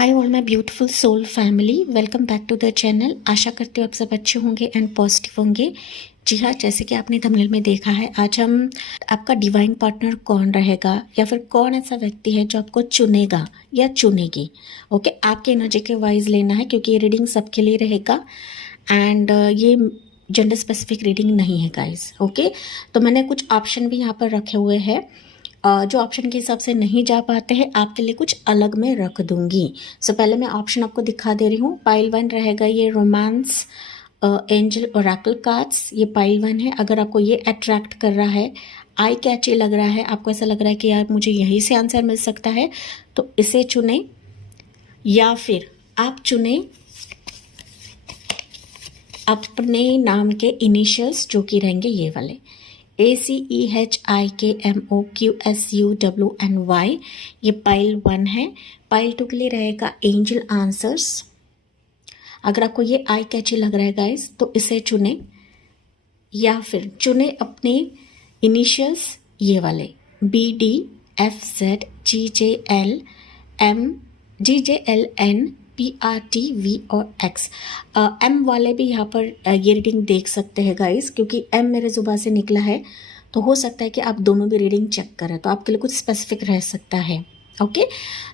Hi all my beautiful soul family, welcome back to the channel. आशा करते हो आप सब अच्छे होंगे एंड पॉजिटिव होंगे। जी हाँ, जैसे कि आपने थंबनेल में देखा है, आज हम आपका डिवाइन पार्टनर कौन रहेगा या फिर कौन ऐसा व्यक्ति है जो आपको चुनेगा या चुनेगी। ओके, आपके एनर्जी के वाइज लेना है क्योंकि ये रीडिंग सबके लिए रहेगा एंड ये जेंडर स्पेसिफिक रीडिंग नहीं है गाइस। ओके, तो मैंने कुछ ऑप्शन भी यहाँ पर रखे हुए हैं। जो ऑप्शन के हिसाब से नहीं जा पाते हैं आपके लिए कुछ अलग में रख दूंगी। सो पहले मैं ऑप्शन आपको दिखा दे रही हूँ। पाइल 1 रहेगा ये रोमांस एंजल ओरेकल कार्ड्स। ये पाइल 1 है। अगर आपको ये अट्रैक्ट कर रहा है, आई कैची लग रहा है, आपको ऐसा लग रहा है कि यार मुझे यहीं से आंसर मिल सकता है, तो इसे चुने या फिर आप चुने अपने नाम के इनिशियल्स जो कि रहेंगे ये वाले ACEHIKMOQSUWNY। ये पाइल 1 है। पाइल 2 के लिए रहेगा एंजल आंसर्स। अगर आपको ये आई कैची लग रहा है गाइस तो इसे चुने या फिर चुने अपने इनिशियल्स ये वाले BDFZGJLM PRTV और X। M वाले भी यहाँ पर ये रीडिंग देख सकते हैं गाइस, क्योंकि M मेरे जुबान से निकला है तो हो सकता है कि आप दोनों भी रीडिंग चेक करें, तो आपके लिए कुछ स्पेसिफिक रह सकता है। ओके,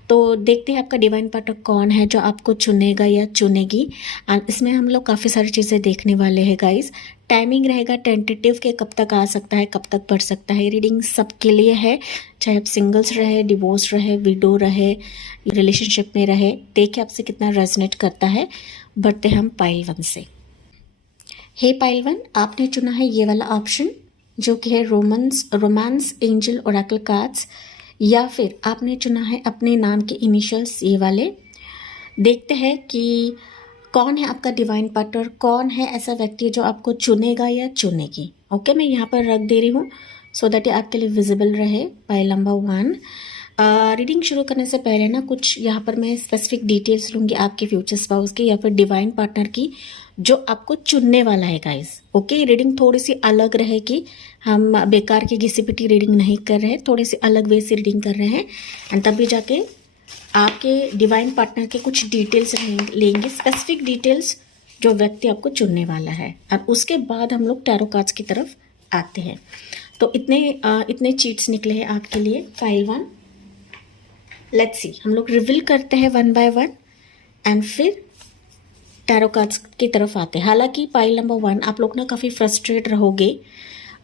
तो देखते हैं आपका डिवाइन पार्टनर कौन है जो आपको चुनेगा या चुनेगी। एंड इसमें हम लोग काफ़ी सारी चीज़ें देखने वाले हैं गाइस। टाइमिंग रहेगा टेंटेटिव के, कब तक आ सकता है, कब तक बढ़ सकता है। रीडिंग सबके लिए है, चाहे आप सिंगल्स रहे, डिवोर्स रहे, विडो रहे, रिलेशनशिप में रहे। देखिए आपसे कितना रेजोनेट करता है। बढ़ते हम पाइल 1 से। हे पाइल 1, आपने चुना है ये वाला ऑप्शन जो कि है रोमांस एंजल ओरेकल कार्ड्स, या फिर आपने चुना है अपने नाम के इनिशियल्स ये वाले। देखते हैं कि कौन है आपका डिवाइन पार्टनर, कौन है ऐसा व्यक्ति जो आपको चुनेगा या चुनेगी। ओके, मैं यहाँ पर रख दे रही हूँ सो दैट ये आपके लिए विजिबल रहे। Pile number 1। रीडिंग शुरू करने से पहले ना कुछ यहाँ पर मैं स्पेसिफिक डिटेल्स लूँगी आपके फ्यूचर स्पाउस की या फिर डिवाइन पार्टनर की जो आपको चुनने वाला है गाइस। ओके, रीडिंग थोड़ी सी अलग रहेगी। हम बेकार की घिसी पिटी रीडिंग नहीं कर रहे हैं, थोड़ी सी अलग वे से रीडिंग कर रहे हैं एंड तभी जाके आपके डिवाइन पार्टनर के कुछ डिटेल्स लेंगे, स्पेसिफिक डिटेल्स जो व्यक्ति आपको चुनने वाला है। और उसके बाद हम लोग टैरो कार्ड्स की तरफ आते हैं। तो इतने चीट्स निकले हैं आपके लिए। पाइल 1, लेट्स सी, हम लोग रिवील करते हैं 1 बाय 1 एंड फिर टैरो कार्ड्स की तरफ आते हैं। हालांकि पाइल नंबर 1 आप लोग ना काफ़ी फ्रस्ट्रेट रहोगे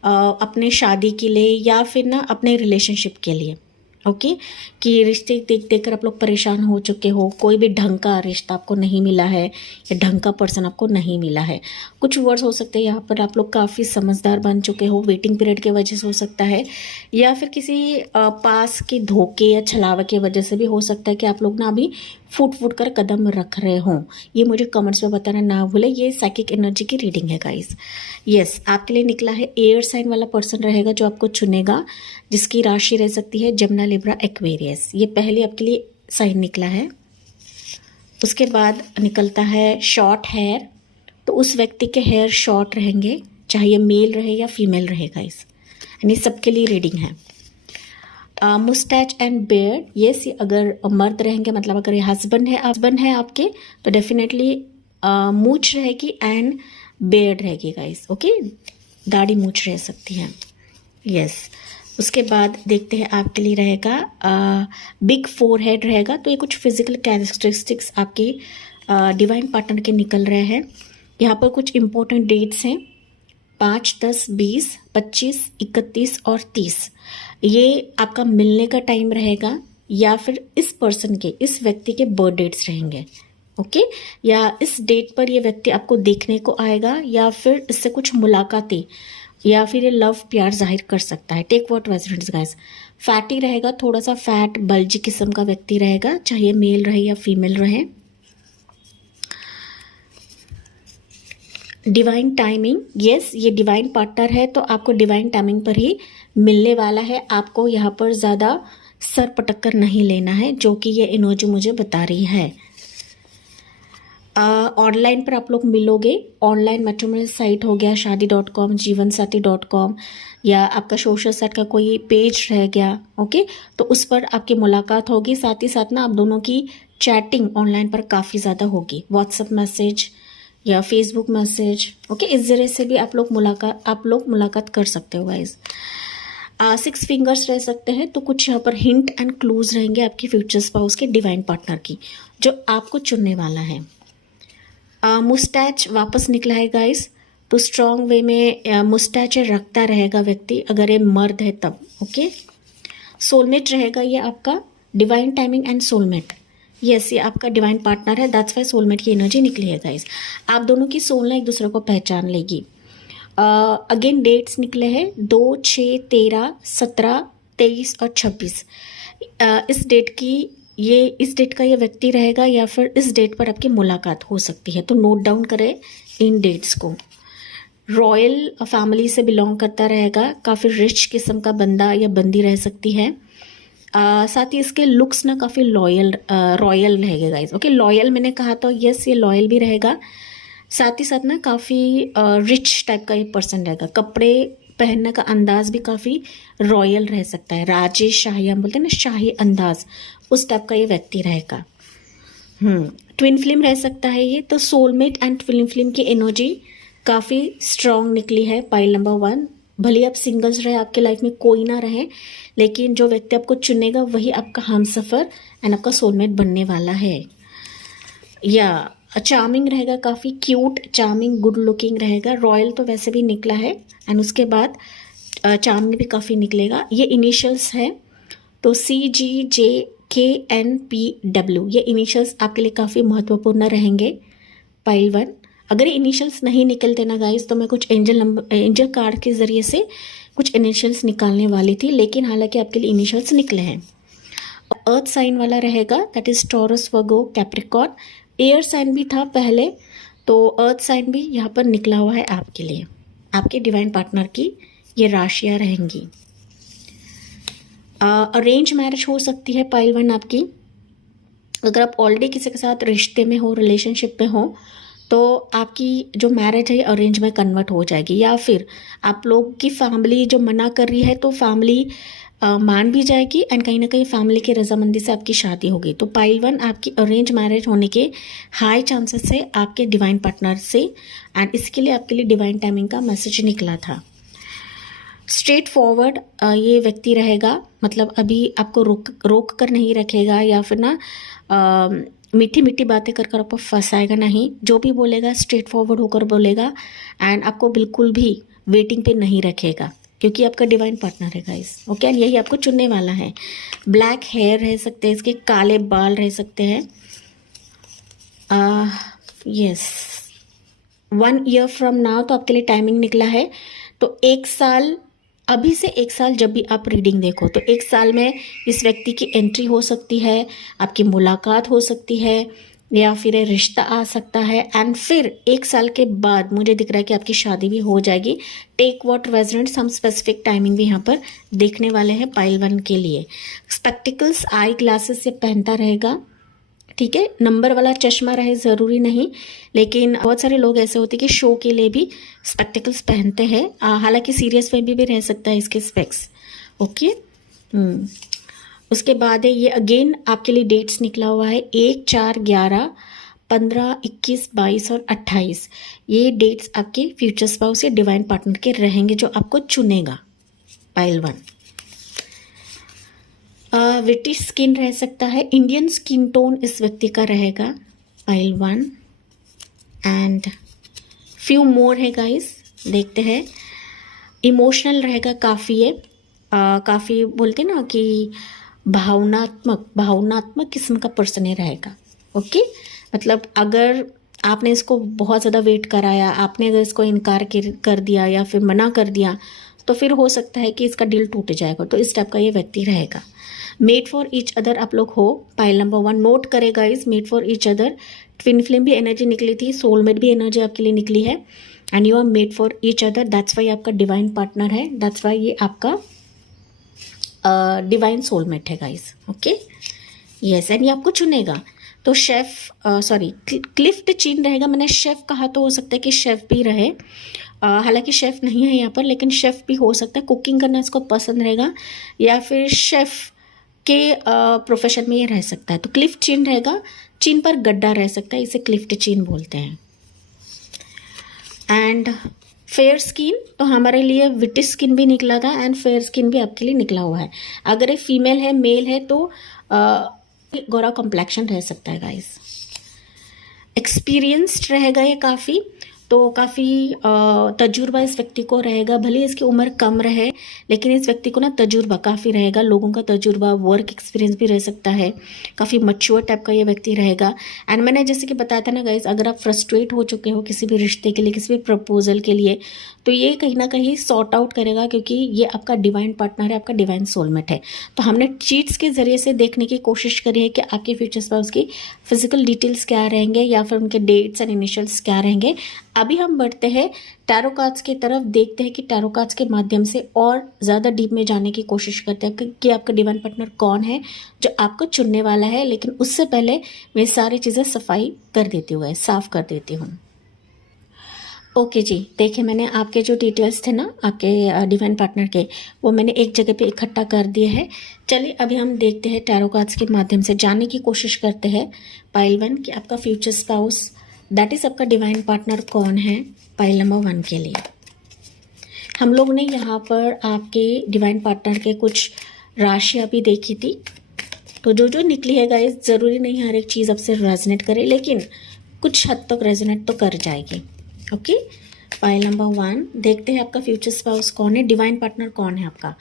अपने शादी के लिए या फिर ना अपने रिलेशनशिप के लिए। ओके, कि रिश्ते देख देख कर आप लोग परेशान हो चुके हो, कोई भी ढंग का रिश्ता आपको नहीं मिला है या ढंग का पर्सन आपको नहीं मिला है। कुछ वर्ड्स हो सकते हैं यहाँ पर आप लोग काफ़ी समझदार बन चुके हो, वेटिंग पीरियड की वजह से हो सकता है, या फिर किसी पास के धोखे या छलावे की वजह से भी हो सकता है कि आप लोग ना अभी फूट कर कदम रख रहे हों। ये मुझे कमेंट्स में बताना ना भूले। ये साइकिक एनर्जी की रीडिंग है गाइस। यस, आपके लिए निकला है एयर साइन वाला पर्सन रहेगा जो आपको चुनेगा, जिसकी राशि रह सकती है जमुना, लिब्रा, एक्वेरियस। ये पहले आपके लिए साइन निकला है। उसके बाद निकलता है शॉर्ट हेयर, तो उस व्यक्ति के हेयर शॉर्ट रहेंगे, चाहे ये मेल रहे या फीमेल रहे गाइस, यानी सबके लिए रीडिंग है। मुस्टैच एंड बियर्ड, यस, अगर मर्द रहेंगे मतलब अगर ये हस्बैंड है आपके तो डेफिनेटली मूंछ रहेगी एंड बियर्ड रहेगी गाइस। ओके, दाढ़ी मूंछ रह सकती है। यस, उसके बाद देखते हैं आपके लिए रहेगा बिग फोरहेड रहेगा। तो ये कुछ फिजिकल कैरेक्टरिस्टिक्स आपके डिवाइन पार्टनर के निकल रहे हैं। यहाँ पर कुछ इंपॉर्टेंट डेट्स हैं 5, 10, 20, 25, 31 और 30। ये आपका मिलने का टाइम रहेगा या फिर इस पर्सन के, इस व्यक्ति के बर्थ डेट्स रहेंगे। ओके, या इस डेट पर ये व्यक्ति आपको देखने को आएगा या फिर इससे कुछ मुलाकातें या फिर ये लव प्यार जाहिर कर सकता है। Take what resonates guys. फैटी रहेगा, थोड़ा सा फैट बल्जी किस्म का व्यक्ति रहेगा, चाहे मेल रहे या फीमेल रहे। डिवाइन टाइमिंग, यस, ये डिवाइन पार्टनर है तो आपको डिवाइन टाइमिंग पर ही मिलने वाला है। आपको यहाँ पर ज़्यादा सर पटक कर नहीं लेना है, जो कि ये एनर्जी मुझे बता रही है। ऑनलाइन पर आप लोग मिलोगे, ऑनलाइन मैट्रिमोनियल साइट हो गया शादी.com, जीवनसाथी.com, या आपका सोशल साइट का कोई पेज रह गया, ओके, तो उस पर आपकी मुलाकात होगी। साथ ही साथ ना आप दोनों की चैटिंग ऑनलाइन पर काफ़ी ज़्यादा होगी, व्हाट्सएप मैसेज या फेसबुक मैसेज, ओके, इस जरिए से भी आप लोग मुलाकात कर सकते हो गाइज। 6 फिंगर्स रह सकते हैं, तो कुछ यहाँ पर हिंट एंड क्लूज रहेंगे आपकी फ्यूचर स्पाउस के डिवाइन पार्टनर की, जो आपको चुनने वाला है। मुस्टैच वापस निकला है गाइस, तो स्ट्रॉन्ग वे में मुस्टैच रखता रहेगा व्यक्ति, अगर ये मर्द है तब, ओके। सोलमेट रहेगा ये आपका, divine timing and soulmate, yes, ये आपका डिवाइन पार्टनर है, दैट्स वाई सोलमेट की एनर्जी निकली है गाइस। आप दोनों की सोल ना एक दूसरे को पहचान लेगी। अगेन डेट्स निकले हैं 2, 6, 13, 17, 23 और 26। इस डेट का ये व्यक्ति रहेगा या फिर इस डेट पर आपकी मुलाकात हो सकती है, तो नोट डाउन करें इन डेट्स को। रॉयल फैमिली से बिलोंग करता रहेगा, काफ़ी रिच किस्म का बंदा या बंदी रह सकती है। साथ ही इसके लुक्स ना काफ़ी रॉयल रहेगा गाइस, ओके। लॉयल मैंने कहा तो यस, ये लॉयल भी रहेगा। साथ ही साथ ना काफ़ी रिच टाइप का ये पर्सन रहेगा, कपड़े पहनने का अंदाज भी काफ़ी रॉयल रह सकता है, शाही हम बोलते हैं ना, शाही अंदाज, उस टाइप का ये व्यक्ति रहेगा। ट्विन फ्लेम रह सकता है ये, तो सोलमेट एंड ट्विन फ्लेम की एनर्जी काफ़ी स्ट्रॉन्ग निकली है पाइल नंबर 1। भले आप सिंगल्स रहे, आपके लाइफ में कोई ना रहे, लेकिन जो व्यक्ति आपको चुनेगा वही आपका हमसफ़र एंड आपका सोलमेट बनने वाला है। या चार्मिंग रहेगा, काफ़ी क्यूट, चार्मिंग, गुड लुकिंग रहेगा। रॉयल तो वैसे भी निकला है, एंड उसके बाद चार्मिंग भी काफ़ी निकलेगा। ये इनिशियल्स है, तो CGJKNPW, ये इनिशियल्स आपके लिए काफ़ी महत्वपूर्ण रहेंगे पाइल 1। अगर ये इनिशियल्स नहीं निकलते ना गाइस, तो मैं कुछ एंजल कार्ड के ज़रिए से कुछ इनिशियल्स निकालने वाली थी, लेकिन हालांकि आपके लिए इनिशियल्स निकले हैं। अर्थ साइन वाला रहेगा, that is Taurus, Virgo, Capricorn. Air sign भी था पहले, तो अर्थ साइन भी यहाँ पर निकला हुआ है आपके लिए। आपके डिवाइन पार्टनर की ये राशियाँ रहेंगी। अरेंज मैरिज हो सकती है पाइल 1 आपकी। अगर आप ऑलरेडी किसी के साथ रिश्ते में हो, रिलेशनशिप में हो, तो आपकी जो मैरिज है अरेंज में कन्वर्ट हो जाएगी, या फिर आप लोग की फैमिली जो मना कर रही है तो फैमिली मान भी जाएगी, एंड कहीं ना कहीं फैमिली की रजामंदी से आपकी शादी होगी। तो पाइल 1 आपकी अरेंज मैरिज होने के हाई चांसेस है आपके डिवाइन पार्टनर से, एंड इसके लिए आपके लिए डिवाइन टाइमिंग का मैसेज निकला था। स्ट्रेट फॉरवर्ड ये व्यक्ति रहेगा, मतलब अभी आपको रोक कर नहीं रखेगा, या फिर ना मीठी मीठी बातें कर आपको फंसाएगा नहीं। जो भी बोलेगा स्ट्रेट फॉरवर्ड होकर बोलेगा, एंड आपको बिल्कुल भी वेटिंग पे नहीं रखेगा, क्योंकि आपका डिवाइन पार्टनर है गाइस, ओके। एंड यही आपको चुनने वाला है। ब्लैक हेयर रह सकते हैं, इसके काले बाल रह सकते हैं। यस, 1 ईयर फ्रॉम नाउ, तो आपके लिए टाइमिंग निकला है। तो 1 साल, अभी से 1 साल जब भी आप रीडिंग देखो, तो 1 साल में इस व्यक्ति की एंट्री हो सकती है, आपकी मुलाकात हो सकती है, या फिर रिश्ता आ सकता है, एंड फिर 1 साल के बाद मुझे दिख रहा है कि आपकी शादी भी हो जाएगी। टेक व्हाट रेजोनेट्स, हम स्पेसिफिक टाइमिंग भी यहाँ पर देखने वाले हैं पाइल 1 के लिए। स्पेक्टिकल्स, आई ग्लासेस से पहनता रहेगा, ठीक है। नंबर वाला चश्मा रहे ज़रूरी नहीं, लेकिन बहुत सारे लोग ऐसे होते हैं कि शो के लिए भी स्पेक्टिकल्स पहनते हैं, हालांकि सीरियस में भी रह सकता है इसके स्पेक्स, ओके। उसके बाद है ये अगेन आपके लिए डेट्स निकला हुआ है 1, 4, 11, 15, 21, 22 और 28। ये डेट्स आपके फ्यूचर स्पाउस या डिवाइन पार्टनर के रहेंगे, जो आपको चुनेगा पाइल 1। ब्रिटिश स्किन रह सकता है, इंडियन स्किन टोन इस व्यक्ति का रहेगा पाइल 1, एंड फ्यू मोर है गाइस, देखते हैं। इमोशनल रहेगा काफ़ी, है काफ़ी बोलते ना कि भावनात्मक किस्म का पर्सन ही रहेगा, ओके। मतलब अगर आपने इसको बहुत ज़्यादा वेट कराया, आपने अगर इसको इनकार कर दिया या फिर मना कर दिया, तो फिर हो सकता है कि इसका दिल टूट जाएगा, तो इस टाइप का ये व्यक्ति रहेगा। मेड फॉर ईच अदर आप लोग हो पाइल नंबर 1, नोट करेगा इस made for each other. Twin flame भी एनर्जी निकली थी, सोलमेट भी एनर्जी आपके लिए निकली है, and you are made for each other, that's why आपका डिवाइन पार्टनर है, दैट्स वाई ये आपका डिवाइन सोलमेट है गाइस, ओके। यस, एंड ये आपको चुनेगा। तो शेफ सॉरी क्लिफ्ट चिन रहेगा, मैंने शेफ कहा तो हो सकता है कि शेफ भी रहे, हालांकि शेफ नहीं है यहाँ पर, लेकिन शेफ भी हो सकता है, कुकिंग करना इसको पसंद रहेगा या फिर शेफ के प्रोफेशन में ये रह सकता है। तो क्लिफ्ट चिन रहेगा, चिन पर गड्ढा रह सकता है, इसे क्लिफ्ट चिन बोलते हैं। एंड फेयर स्किन, तो हमारे लिए विटी स्किन भी निकला था एंड फेयर स्किन भी आपके लिए निकला हुआ है। अगर ये फीमेल है मेल है तो गोरा कॉम्प्लेक्शन रह सकता है गाइस। एक्सपीरियंस्ड रहेगा ये काफ़ी, तो काफ़ी तजुर्बा इस व्यक्ति को रहेगा, भले इसकी उम्र कम रहे लेकिन इस व्यक्ति को ना तजुर्बा काफ़ी रहेगा, लोगों का तजुर्बा, वर्क एक्सपीरियंस भी रह सकता है, काफ़ी मैच्योर टाइप का ये व्यक्ति रहेगा। एंड मैंने जैसे कि बताया था ना गाइस, अगर आप फ्रस्ट्रेट हो चुके हो किसी भी रिश्ते के लिए, किसी भी प्रपोजल के लिए, तो ये कहीं ना कहीं सॉर्ट आउट करेगा, क्योंकि ये आपका डिवाइन पार्टनर है, आपका डिवाइन सोलमेट है। तो हमने चीट्स के जरिए से देखने की कोशिश करी है कि आपके फ्यूचर स्पाउस की फिजिकल डिटेल्स क्या रहेंगे या फिर उनके डेट्स एंड इनिशियल्स क्या रहेंगे। अभी हम बढ़ते हैं टैरो कार्ड्स की तरफ, देखते हैं कि टैरो कार्ड्स के माध्यम से और ज़्यादा डीप में जाने की कोशिश करते हैं कि आपका डिवाइन पार्टनर कौन है जो आपको चुनने वाला है। लेकिन उससे पहले मैं सारी चीज़ें सफाई कर देती हूँ, साफ कर देती हूँ। ओके जी, देखिए मैंने आपके जो डिटेल्स थे ना आपके डिवाइन पार्टनर के, वो मैंने एक जगह पे इकट्ठा कर दिए हैं। चलिए अभी हम देखते हैं टैरो कार्ड्स के माध्यम से जानने की कोशिश करते हैं पाइल 1 कि आपका फ्यूचर स्पाउस दैट इज़ आपका डिवाइन पार्टनर कौन है पाइल नंबर 1 के लिए। हम लोग ने यहाँ पर आपके डिवाइन पार्टनर के कुछ राशियाँ भी देखी थी, तो जो जो निकली है गाइस, ज़रूरी नहीं हर एक चीज़ आपसे रेजोनेट करे, लेकिन कुछ हद तक रेजोनेट तो कर जाएगी। ओके, पाइल नंबर 1 देखते हैं आपका फ्यूचर स्पाउस कौन है, डिवाइन पार्टनर कौन है आपका।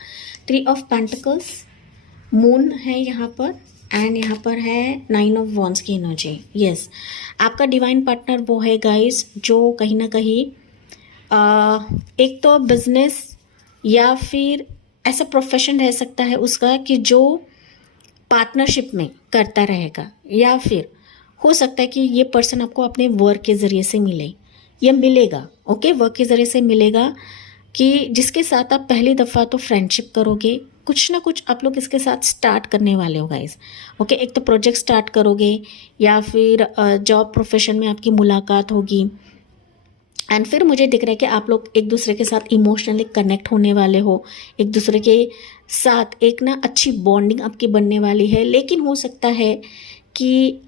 3 ऑफ पेंटिकल्स, मून है यहाँ पर एंड यहाँ पर है 9 ऑफ वॉन्ड्स की एनर्जी। यस, आपका डिवाइन पार्टनर वो है गाइस जो कहीं ना कहीं एक तो बिजनेस या फिर ऐसा प्रोफेशन रह सकता है उसका कि जो पार्टनरशिप में करता रहेगा, या फिर हो सकता है कि ये पर्सन आपको अपने वर्क के ज़रिए से मिले या मिलेगा। ओके, वर्क के ज़रिए से मिलेगा कि जिसके साथ आप पहली दफ़ा तो फ्रेंडशिप करोगे, कुछ ना कुछ आप लोग इसके साथ स्टार्ट करने वाले हो गाइस। ओके, एक तो प्रोजेक्ट स्टार्ट करोगे या फिर जॉब प्रोफेशन में आपकी मुलाकात होगी, एंड फिर मुझे दिख रहा है कि आप लोग एक दूसरे के साथ इमोशनली कनेक्ट होने वाले हो, एक दूसरे के साथ एक ना अच्छी बॉन्डिंग आपकी बनने वाली है। लेकिन हो सकता है कि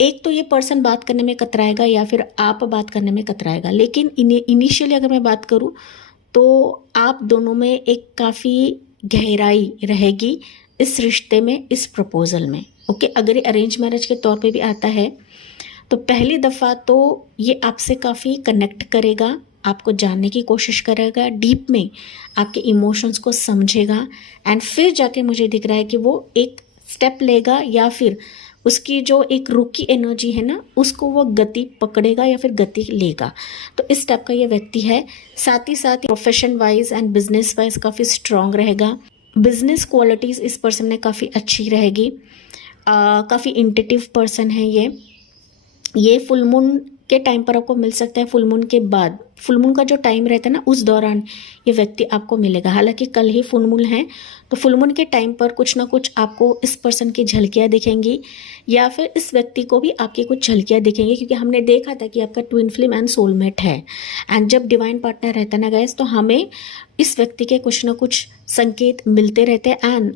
एक तो ये पर्सन बात करने में कतराएगा या फिर आप बात करने में कतराएगा, लेकिन इनिशियली अगर मैं बात करूँ तो आप दोनों में एक काफ़ी गहराई रहेगी इस रिश्ते में, इस प्रपोजल में। ओके, अगर ये अरेंज मैरिज के तौर पे भी आता है तो पहली दफ़ा तो ये आपसे काफ़ी कनेक्ट करेगा, आपको जानने की कोशिश करेगा, डीप में आपके इमोशंस को समझेगा, एंड फिर जाके मुझे दिख रहा है कि वो एक स्टेप लेगा या फिर उसकी जो एक रुकी एनर्जी है ना उसको वो गति पकड़ेगा या फिर गति लेगा। तो इस टाइप का ये व्यक्ति है। साथ ही साथ profession wise and business wise काफ़ी स्ट्रांग रहेगा, बिजनेस क्वालिटीज़ इस पर्सन में काफ़ी अच्छी रहेगी, काफ़ी इंटेटिव पर्सन है ये फुल मून के टाइम पर आपको मिल सकता है, फुल मून के बाद, फुल मून का जो टाइम रहता है ना उस दौरान ये व्यक्ति आपको मिलेगा। हालांकि कल ही फुल मून है, तो फुल मून के टाइम पर कुछ ना कुछ आपको इस पर्सन की झलकियाँ दिखेंगी या फिर इस व्यक्ति को भी आपकी कुछ झलकियाँ दिखेंगी, क्योंकि हमने देखा था कि आपका ट्विन फ्लेम एंड सोलमेट है। एंड जब डिवाइन पार्टनर रहता है ना गाइस, तो हमें इस व्यक्ति के कुछ ना कुछ संकेत मिलते रहते हैं एंड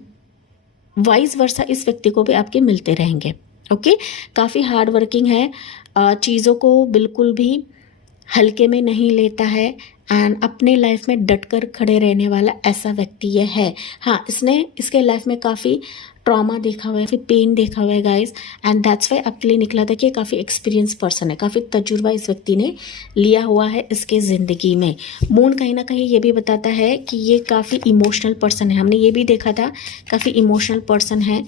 वाइस वर्सा इस व्यक्ति को भी आपके मिलते रहेंगे। ओके, काफ़ी हार्ड वर्किंग है, चीज़ों को बिल्कुल भी हल्के में नहीं लेता है एंड अपने लाइफ में डटकर खड़े रहने वाला ऐसा व्यक्ति ये है। हाँ, इसने इसके लाइफ में काफ़ी ट्रॉमा देखा हुआ है, फिर पेन देखा हुआ है गाइस, एंड दैट्स वाई आपके लिए निकला था कि काफ़ी एक्सपीरियंस पर्सन है, काफ़ी तजुर्बा इस व्यक्ति ने लिया हुआ है इसके ज़िंदगी में। मून कहीं ना कहीं ये भी बताता है कि ये काफ़ी इमोशनल पर्सन है, हमने ये भी देखा था काफ़ी इमोशनल पर्सन है,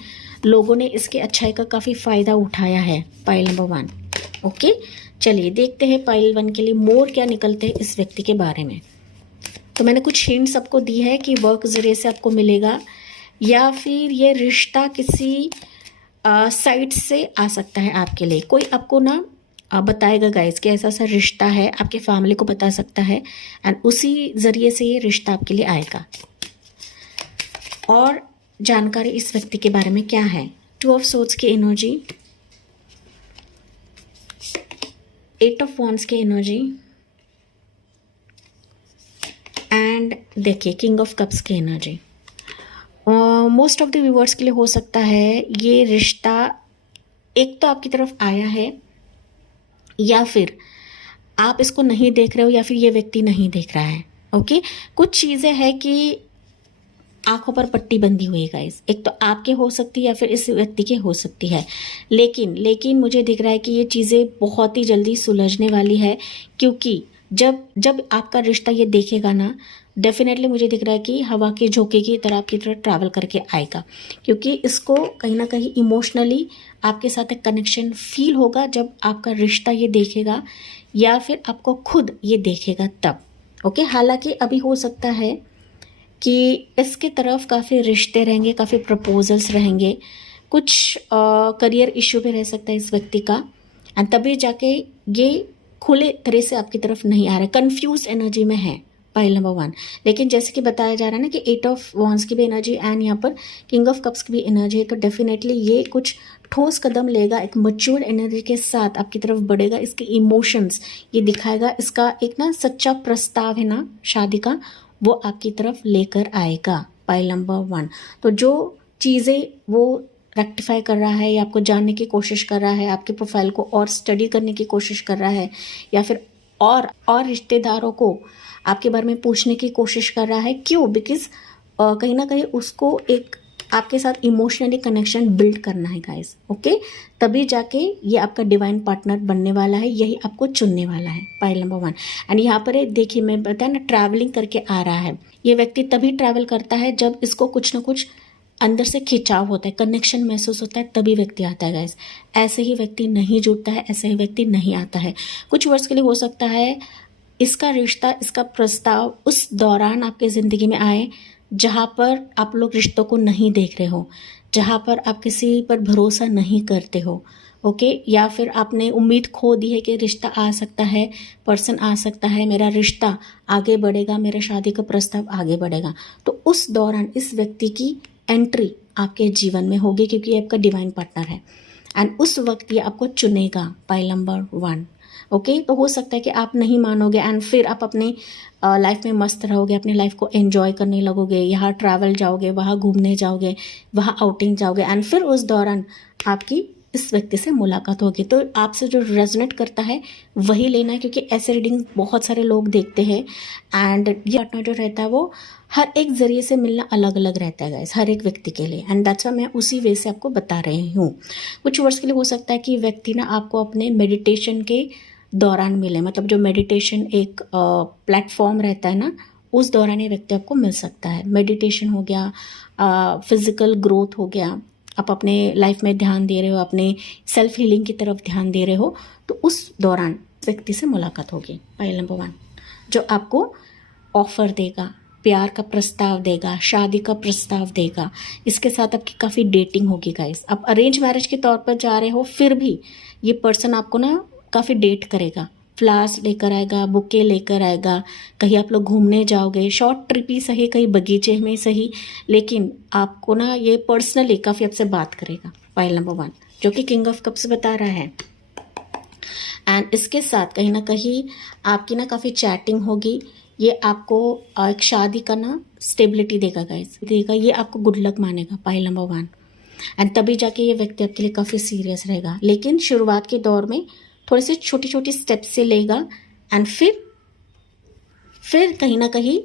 लोगों ने इसके अच्छाई का काफ़ी फ़ायदा उठाया है। Pile number 1। ओके, चलिए देखते हैं पाइल 1 के लिए मोर क्या निकलते हैं इस व्यक्ति के बारे में। तो मैंने कुछ हिंट्स आपको दी है कि वर्क जरिए से आपको मिलेगा या फिर ये रिश्ता किसी साइड से आ सकता है आपके लिए, कोई आपको ना बताएगा गाइस कि ऐसा सा रिश्ता है, आपके फैमिली को बता सकता है एंड उसी ज़रिए से ये रिश्ता आपके लिए आएगा। और जानकारी इस व्यक्ति के बारे में क्या है, 2 ऑफ सोर्ड्स की एनर्जी, 8 ऑफ वॉन्ड्स की एनर्जी एंड देखिए किंग ऑफ कप्स की energy. Most of the viewers के लिए हो सकता है ये रिश्ता एक तो आपकी तरफ आया है, या फिर आप इसको नहीं देख रहे हो, या फिर ये व्यक्ति नहीं देख रहा है। ओके, कुछ चीज़ें हैं कि आंखों पर पट्टी बंधी हुई है गाइस। एक तो आपके हो सकती है या फिर इस व्यक्ति के हो सकती है, लेकिन मुझे दिख रहा है कि ये चीज़ें बहुत ही जल्दी सुलझने वाली है, क्योंकि जब आपका रिश्ता ये देखेगा ना, डेफिनेटली मुझे दिख रहा है कि हवा के झोंके की तरह आपकी तरह ट्रैवल करके आएगा, क्योंकि इसको कहीं ना कहीं इमोशनली आपके साथ एक कनेक्शन फील होगा जब आपका रिश्ता ये देखेगा, या फिर आपको खुद ये देखेगा तब। ओके, हालांकि अभी हो सकता है कि इसके तरफ काफ़ी रिश्ते रहेंगे, काफ़ी प्रपोजल्स रहेंगे, कुछ करियर इश्यू भी रह सकता है इस व्यक्ति का, एंड तभी जाके ये खुले तरह से आपकी तरफ नहीं आ रहा है, कन्फ्यूज एनर्जी में है पाइल नंबर 1। लेकिन जैसे कि बताया जा रहा है ना कि 8 ऑफ वॉन्ड्स की भी एनर्जी एंड यहाँ पर किंग ऑफ कप्स की भी एनर्जी है, तो डेफिनेटली ये कुछ ठोस कदम लेगा, एक मैच्योर एनर्जी के साथ आपकी तरफ बढ़ेगा, इसके इमोशंस ये दिखाएगा, इसका एक ना सच्चा प्रस्ताव है ना शादी का, वो आपकी तरफ लेकर आएगा पाइल नंबर 1। तो जो चीज़ें वो रेक्टिफाई कर रहा है, या आपको जानने की कोशिश कर रहा है, आपके प्रोफाइल को और स्टडी करने की कोशिश कर रहा है, या फिर और रिश्तेदारों को आपके बारे में पूछने की कोशिश कर रहा है। क्यों? बिकॉज कहीं ना कहीं उसको एक आपके साथ इमोशनली कनेक्शन बिल्ड करना है गाइस। ओके, तभी जाके ये आपका डिवाइन पार्टनर बनने वाला है, यही आपको चुनने वाला है पाइल नंबर 1। एंड यहाँ पर देखिए मैं बताया ना, ट्रैवलिंग करके आ रहा है। ये व्यक्ति तभी ट्रैवल करता है जब इसको कुछ ना कुछ अंदर से खिंचाव होता है, कनेक्शन महसूस होता है, तभी व्यक्ति आता है गाइस। ऐसे ही व्यक्ति नहीं जुड़ता है, ऐसे ही व्यक्ति नहीं आता है। कुछ वर्ष के लिए हो सकता है इसका रिश्ता, इसका प्रस्ताव उस दौरान आपके ज़िंदगी में आए जहाँ पर आप लोग रिश्तों को नहीं देख रहे हो, जहाँ पर आप किसी पर भरोसा नहीं करते हो। ओके, या फिर आपने उम्मीद खो दी है कि रिश्ता आ सकता है, पर्सन आ सकता है, मेरा रिश्ता आगे बढ़ेगा, मेरा शादी का प्रस्ताव आगे बढ़ेगा। तो उस दौरान इस व्यक्ति की एंट्री आपके जीवन में होगी, क्योंकि ये आपका डिवाइन पार्टनर है, एंड उस वक्त ये आपको चुनेगा पाइल नंबर 1। ओके, तो हो सकता है कि आप नहीं मानोगे, एंड फिर आप अपनी लाइफ में मस्त रहोगे, अपनी लाइफ को एंजॉय करने लगोगे, यहाँ ट्रैवल जाओगे, वहाँ घूमने जाओगे, वहाँ आउटिंग जाओगे, एंड फिर उस दौरान आपकी इस व्यक्ति से मुलाकात होगी। तो आपसे जो रेजोनेट करता है वही लेना है, क्योंकि ऐसे रीडिंग बहुत सारे लोग देखते हैं, एंड ये पार्टनर जो रहता है वो हर एक ज़रिए से मिलना अलग अलग रहता है गाइस, हर एक व्यक्ति के लिए, एंड दैट्स व्हाई मैं उसी वे से आपको बता रही हूँ। कुछ वर्ष के लिए हो सकता है कि व्यक्ति ना आपको अपने मेडिटेशन के दौरान मिले, मतलब जो मेडिटेशन एक प्लेटफॉर्म रहता है ना, उस दौरान ये व्यक्ति आपको मिल सकता है। मेडिटेशन हो गया, फिजिकल ग्रोथ हो गया, आप अपने लाइफ में ध्यान दे रहे हो, अपने सेल्फ हीलिंग की तरफ ध्यान दे रहे हो, तो उस दौरान व्यक्ति से मुलाकात होगी पाइल नंबर 1, जो आपको ऑफर देगा, प्यार का प्रस्ताव देगा, शादी का प्रस्ताव देगा। इसके साथ आपकी काफ़ी डेटिंग होगी गाइस। आप अरेंज मैरिज के तौर पर जा रहे हो, फिर भी ये पर्सन आपको ना काफ़ी डेट करेगा, फ्लावर्स लेकर आएगा, बुके लेकर आएगा, कहीं आप लोग घूमने जाओगे, शॉर्ट ट्रिप ही सही, कहीं बगीचे में सही, लेकिन आपको ना ये पर्सनली काफ़ी आपसे बात करेगा पाइल नंबर 1, जो कि किंग ऑफ कप्स बता रहा है। एंड इसके साथ कहीं ना कहीं आपकी ना काफ़ी चैटिंग होगी, ये आपको एक शादी का ना स्टेबिलिटी देगा गाइस, देगा, ये आपको गुड लक मानेगा पाइल नंबर 1, एंड तभी जाके ये व्यक्ति आपके लिए काफ़ी सीरियस रहेगा। लेकिन शुरुआत के दौर में थोड़ी सी छोटी छोटी स्टेप्स से लेगा, एंड फिर कहीं ना कहीं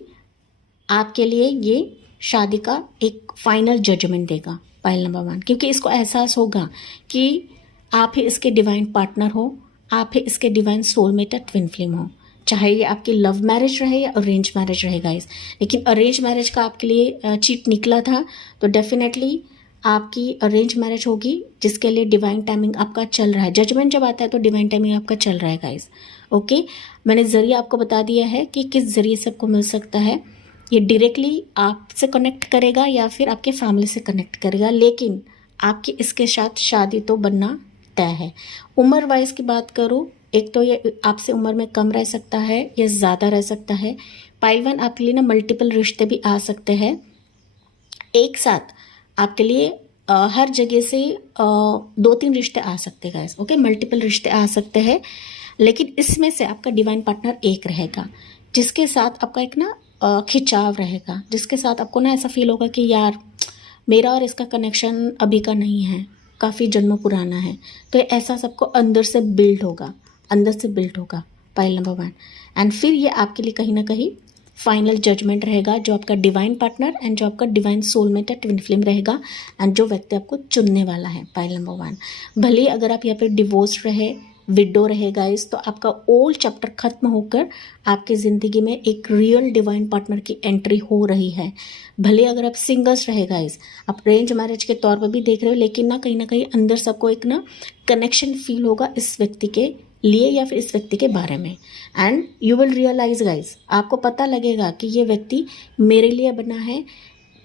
आपके लिए ये शादी का एक फाइनल जजमेंट देगा पाइल नंबर 1, क्योंकि इसको एहसास होगा कि आप ही इसके डिवाइन पार्टनर हो, आप ही इसके डिवाइन सोलमेट या ट्विन फ्लेम हो, चाहे ये आपकी लव मैरिज रहे या अरेंज मैरिज रहे गाइस। लेकिन अरेंज मैरिज का आपके लिए चीट निकला था, तो डेफिनेटली आपकी अरेंज मैरिज होगी, जिसके लिए डिवाइन टाइमिंग आपका चल रहा है। जजमेंट जब आता है तो डिवाइन टाइमिंग आपका चल रहा है गाइस। ओके, मैंने ज़रिए आपको बता दिया है कि किस ज़रिए से आपको मिल सकता है। ये डायरेक्टली आपसे कनेक्ट करेगा या फिर आपके फैमिली से कनेक्ट करेगा, लेकिन आपकी इसके साथ शादी तो बनना तय है। उम्र वाइज की बात करूँ, एक तो ये आपसे उम्र में कम रह सकता है या ज़्यादा रह सकता है। पाइल 1 आपके लिए ना मल्टीपल रिश्ते भी आ सकते हैं एक साथ, आपके लिए हर जगह से 2-3 रिश्ते आ सकते हैं गाइस, ओके, मल्टीपल रिश्ते आ सकते हैं, लेकिन इसमें से आपका डिवाइन पार्टनर एक रहेगा जिसके साथ आपका एक ना खिंचाव रहेगा, जिसके साथ आपको ना ऐसा फील होगा कि यार मेरा और इसका कनेक्शन अभी का नहीं है, काफ़ी जन्मों पुराना है। तो ऐसा सबको अंदर से बिल्ड होगा, अंदर से बिल्ड होगा, पाइल नंबर 1। एंड फिर ये आपके लिए कहीं ना कहीं फाइनल जजमेंट रहेगा, जो आपका डिवाइन पार्टनर एंड जो आपका डिवाइन सोलमेट है, ट्विन फ्लेम रहेगा, एंड जो व्यक्ति आपको चुनने वाला है, पाइल नंबर 1। भले अगर आप यहाँ पे डिवोर्स रहे, विडो रहे गाइस, तो आपका ओल्ड चैप्टर खत्म होकर आपके ज़िंदगी में एक रियल डिवाइन पार्टनर की एंट्री हो रही है। भले अगर आप सिंगल्स रहे गाइस, आप अरेंज मैरिज के तौर पर भी देख रहे हो, लेकिन ना कहीं अंदर सबको एक ना कनेक्शन फील होगा इस व्यक्ति के लिए या फिर इस व्यक्ति के बारे में। And you will realise guys, आपको पता लगेगा कि ये व्यक्ति मेरे लिए बना है,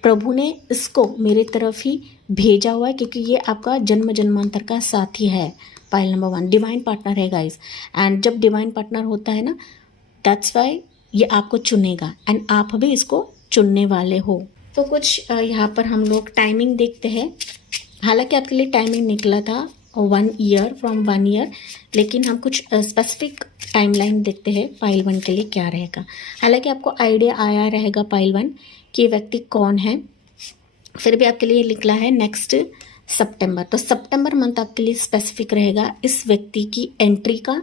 प्रभु ने इसको मेरे तरफ ही भेजा हुआ है, क्योंकि ये आपका जन्म जन्मांतर का साथी है। पाइल नंबर 1 डिवाइन पार्टनर है गाइस, एंड जब डिवाइन पार्टनर होता है ना, दैट्स वाई ये आपको चुनेगा एंड आप भी इसको चुनने वाले हो। तो कुछ यहाँ पर हम लोग टाइमिंग देखते हैं। हालांकि आपके लिए टाइमिंग निकला था 1 ईयर, फ्रॉम 1 ईयर, लेकिन हम कुछ स्पेसिफिक टाइमलाइन देखते हैं पाइल 1 के लिए क्या रहेगा। हालांकि आपको आइडिया आया रहेगा पाइल 1 कि ये व्यक्ति कौन है, फिर भी आपके लिए निकला है नेक्स्ट सितंबर। तो सितंबर मंथ आपके लिए स्पेसिफिक रहेगा इस व्यक्ति की एंट्री का,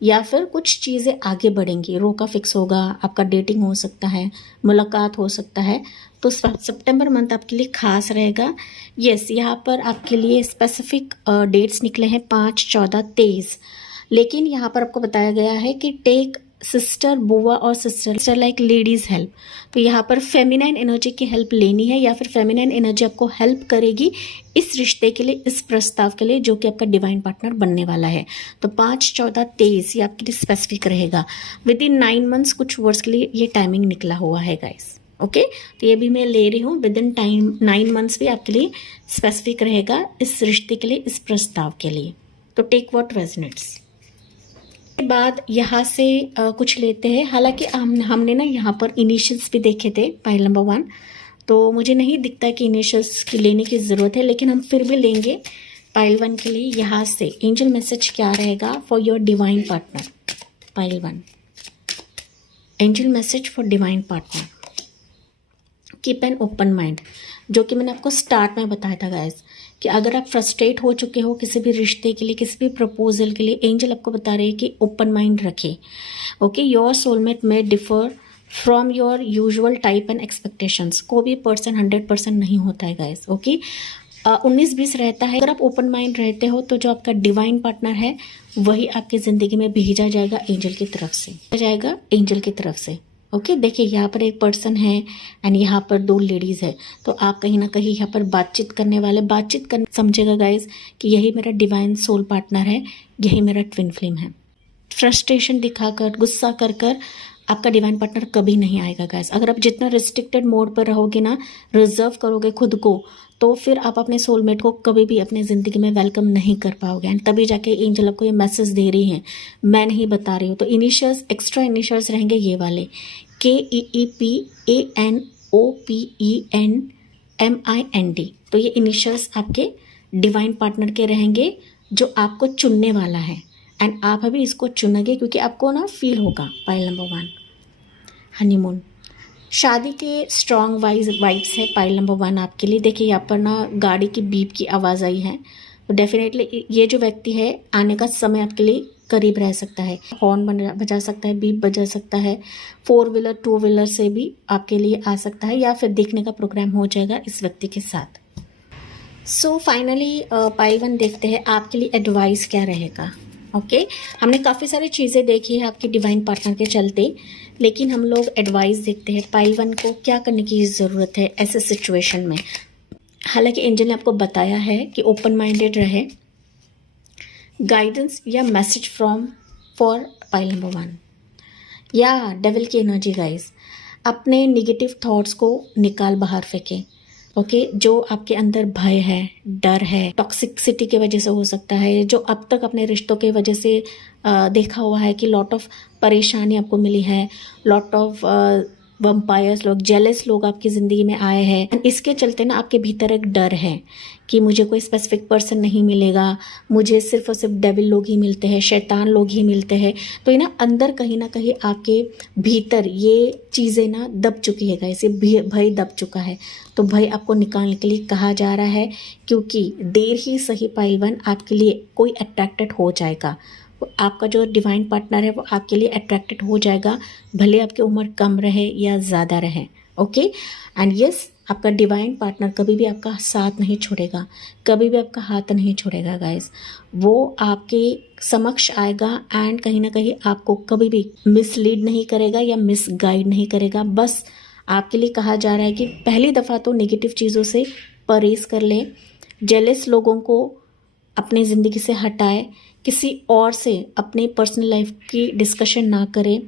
या फिर कुछ चीज़ें आगे बढ़ेंगी, रोका फिक्स होगा, आपका डेटिंग हो सकता है, मुलाकात हो सकता है। तो सितंबर मंथ आपके लिए खास रहेगा। यस, यहाँ पर आपके लिए स्पेसिफिक डेट्स निकले हैं 5, 14, 23, लेकिन यहाँ पर आपको बताया गया है कि टेक सिस्टर, बुआ और सिस्टर लाइक लेडीज हेल्प। तो यहाँ पर फेमिनाइन एनर्जी की हेल्प लेनी है, या फिर फेमिनाइन एनर्जी आपको हेल्प करेगी इस रिश्ते के लिए, इस प्रस्ताव के लिए, जो कि आपका डिवाइन पार्टनर बनने वाला है। तो 5, 14, 23 ये आपके लिए स्पेसिफिक रहेगा। विद इन 9 मंथ्स कुछ वर्ड्स के लिए ये टाइमिंग निकला हुआ है गाइस, ओके। तो ये भी मैं ले रही हूँ, विद इन 9 मंथ्स भी आपके लिए स्पेसिफिक रहेगा इस रिश्ते के लिए, इस प्रस्ताव के लिए। तो टेक व्हाट रेजोनेट्स। के बाद यहाँ से कुछ लेते हैं। हालांकि हमने ना यहाँ पर इनिशियल्स भी देखे थे पाइल नंबर 1, तो मुझे नहीं दिखता कि इनिशियल्स की लेने की ज़रूरत है, लेकिन हम फिर भी लेंगे पाइल 1 के लिए। यहाँ से एंजल मैसेज क्या रहेगा for your divine partner, pile 1। Angel message for divine partner, keep an open mind, जो कि मैंने आपको स्टार्ट में बताया था गाइस, कि अगर आप फ्रस्ट्रेट हो चुके हो किसी भी रिश्ते के लिए, किसी भी प्रपोजल के लिए, एंजल आपको बता रहे हैं कि ओपन माइंड रखें, ओके। योर सोलमेट में differ from your usual type and expectations. कोई भी पर्सन 100% नहीं होता है गाइस, ओके। 19-20 रहता है। अगर आप ओपन माइंड रहते हो तो जो आपका डिवाइन पार्टनर है वही आपकी ज़िंदगी में भेजा जाएगा एंजल की तरफ से, ओके। देखिए यहाँ पर एक पर्सन है एंड यहाँ पर 2 लेडीज़ है, तो आप कहीं ना कहीं यहाँ पर बातचीत करने समझेगा गाइज कि यही मेरा डिवाइन सोल पार्टनर है, यही मेरा ट्विन फ्लेम है। फ्रस्ट्रेशन दिखाकर, गुस्सा कर आपका डिवाइन पार्टनर कभी नहीं आएगा गाइज। अगर आप जितना रिस्ट्रिक्टेड मोड पर रहोगे ना, रिजर्व करोगे खुद को, तो फिर आप अपने सोलमेट को कभी भी अपने ज़िंदगी में वेलकम नहीं कर पाओगे। एंड तभी जाके एंजल आपको ये मैसेज दे रही हैं, मैं नहीं बता रही हूँ। तो इनिशियल्स, एक्स्ट्रा इनिशियल्स रहेंगे ये वाले, KEEPANOPENMIND। तो ये इनिशियल्स आपके डिवाइन पार्टनर के रहेंगे जो आपको चुनने वाला है, एंड आप अभी इसको चुनोगे क्योंकि आपको ना फील होगा। पाइल नंबर 1 हनीमून, शादी के स्ट्रॉन्ग वाइब्स है पाइल नंबर 1 आपके लिए। देखिए यहाँ पर ना गाड़ी की बीप की आवाज़ आई है, तो डेफिनेटली ये जो व्यक्ति है आने का समय आपके लिए करीब रह सकता है। हॉर्न बजा सकता है, बीप बजा सकता है, 4 व्हीलर 2 व्हीलर से भी आपके लिए आ सकता है, या फिर देखने का प्रोग्राम हो जाएगा इस व्यक्ति के साथ। सो फाइनली पाइल 1 देखते हैं आपके लिए एडवाइस क्या रहेगा, ओके। हमने काफ़ी सारी चीज़ें देखी है आपके डिवाइन पार्टनर के चलते, लेकिन हम लोग एडवाइस देखते हैं पाइल 1 को क्या करने की ज़रूरत है ऐसे सिचुएशन में। हालांकि एंजल ने आपको बताया है कि ओपन माइंडेड रहे, गाइडेंस या मैसेज फॉर पाइल नंबर 1 या डेविल की एनर्जी गाइस। अपने निगेटिव थॉट्स को निकाल बाहर फेंकें, ओके। जो आपके अंदर भय है, डर है, टॉक्सिसिटी की वजह से हो सकता है, जो अब तक अपने रिश्तों की वजह से देखा हुआ है कि लॉट ऑफ परेशानी आपको मिली है, लॉट ऑफ वम्पायर्स लोग, जेलस लोग आपकी ज़िंदगी में आए हैं। इसके चलते ना आपके भीतर एक डर है कि मुझे कोई स्पेसिफिक पर्सन नहीं मिलेगा, मुझे सिर्फ और सिर्फ डेविल लोग ही मिलते हैं, शैतान लोग ही मिलते हैं। तो ये ना अंदर कहीं ना कहीं आपके भीतर ये चीज़ें ना दब चुकी है गाइस, ये भय दब चुका है। तो भय आपको निकालने के लिए कहा जा रहा है, क्योंकि देर ही सही पाइल वन आपके लिए कोई अट्रैक्टेड हो जाएगा। आपका जो डिवाइन पार्टनर है वो आपके लिए अट्रैक्टेड हो जाएगा, भले आपकी उम्र कम रहे या ज़्यादा रहे। ओके एंड यस, आपका डिवाइन पार्टनर कभी भी आपका साथ नहीं छोड़ेगा, कभी भी आपका हाथ नहीं छोड़ेगा गाइस। वो आपके समक्ष आएगा एंड कहीं ना कहीं आपको कभी भी मिसलीड नहीं करेगा या मिसगाइड नहीं करेगा। बस आपके लिए कहा जा रहा है कि पहली दफ़ा तो नेगेटिव चीज़ों से परहेज कर लें, जेलस लोगों को अपनी ज़िंदगी से हटाए, किसी और से अपने पर्सनल लाइफ की डिस्कशन ना करें,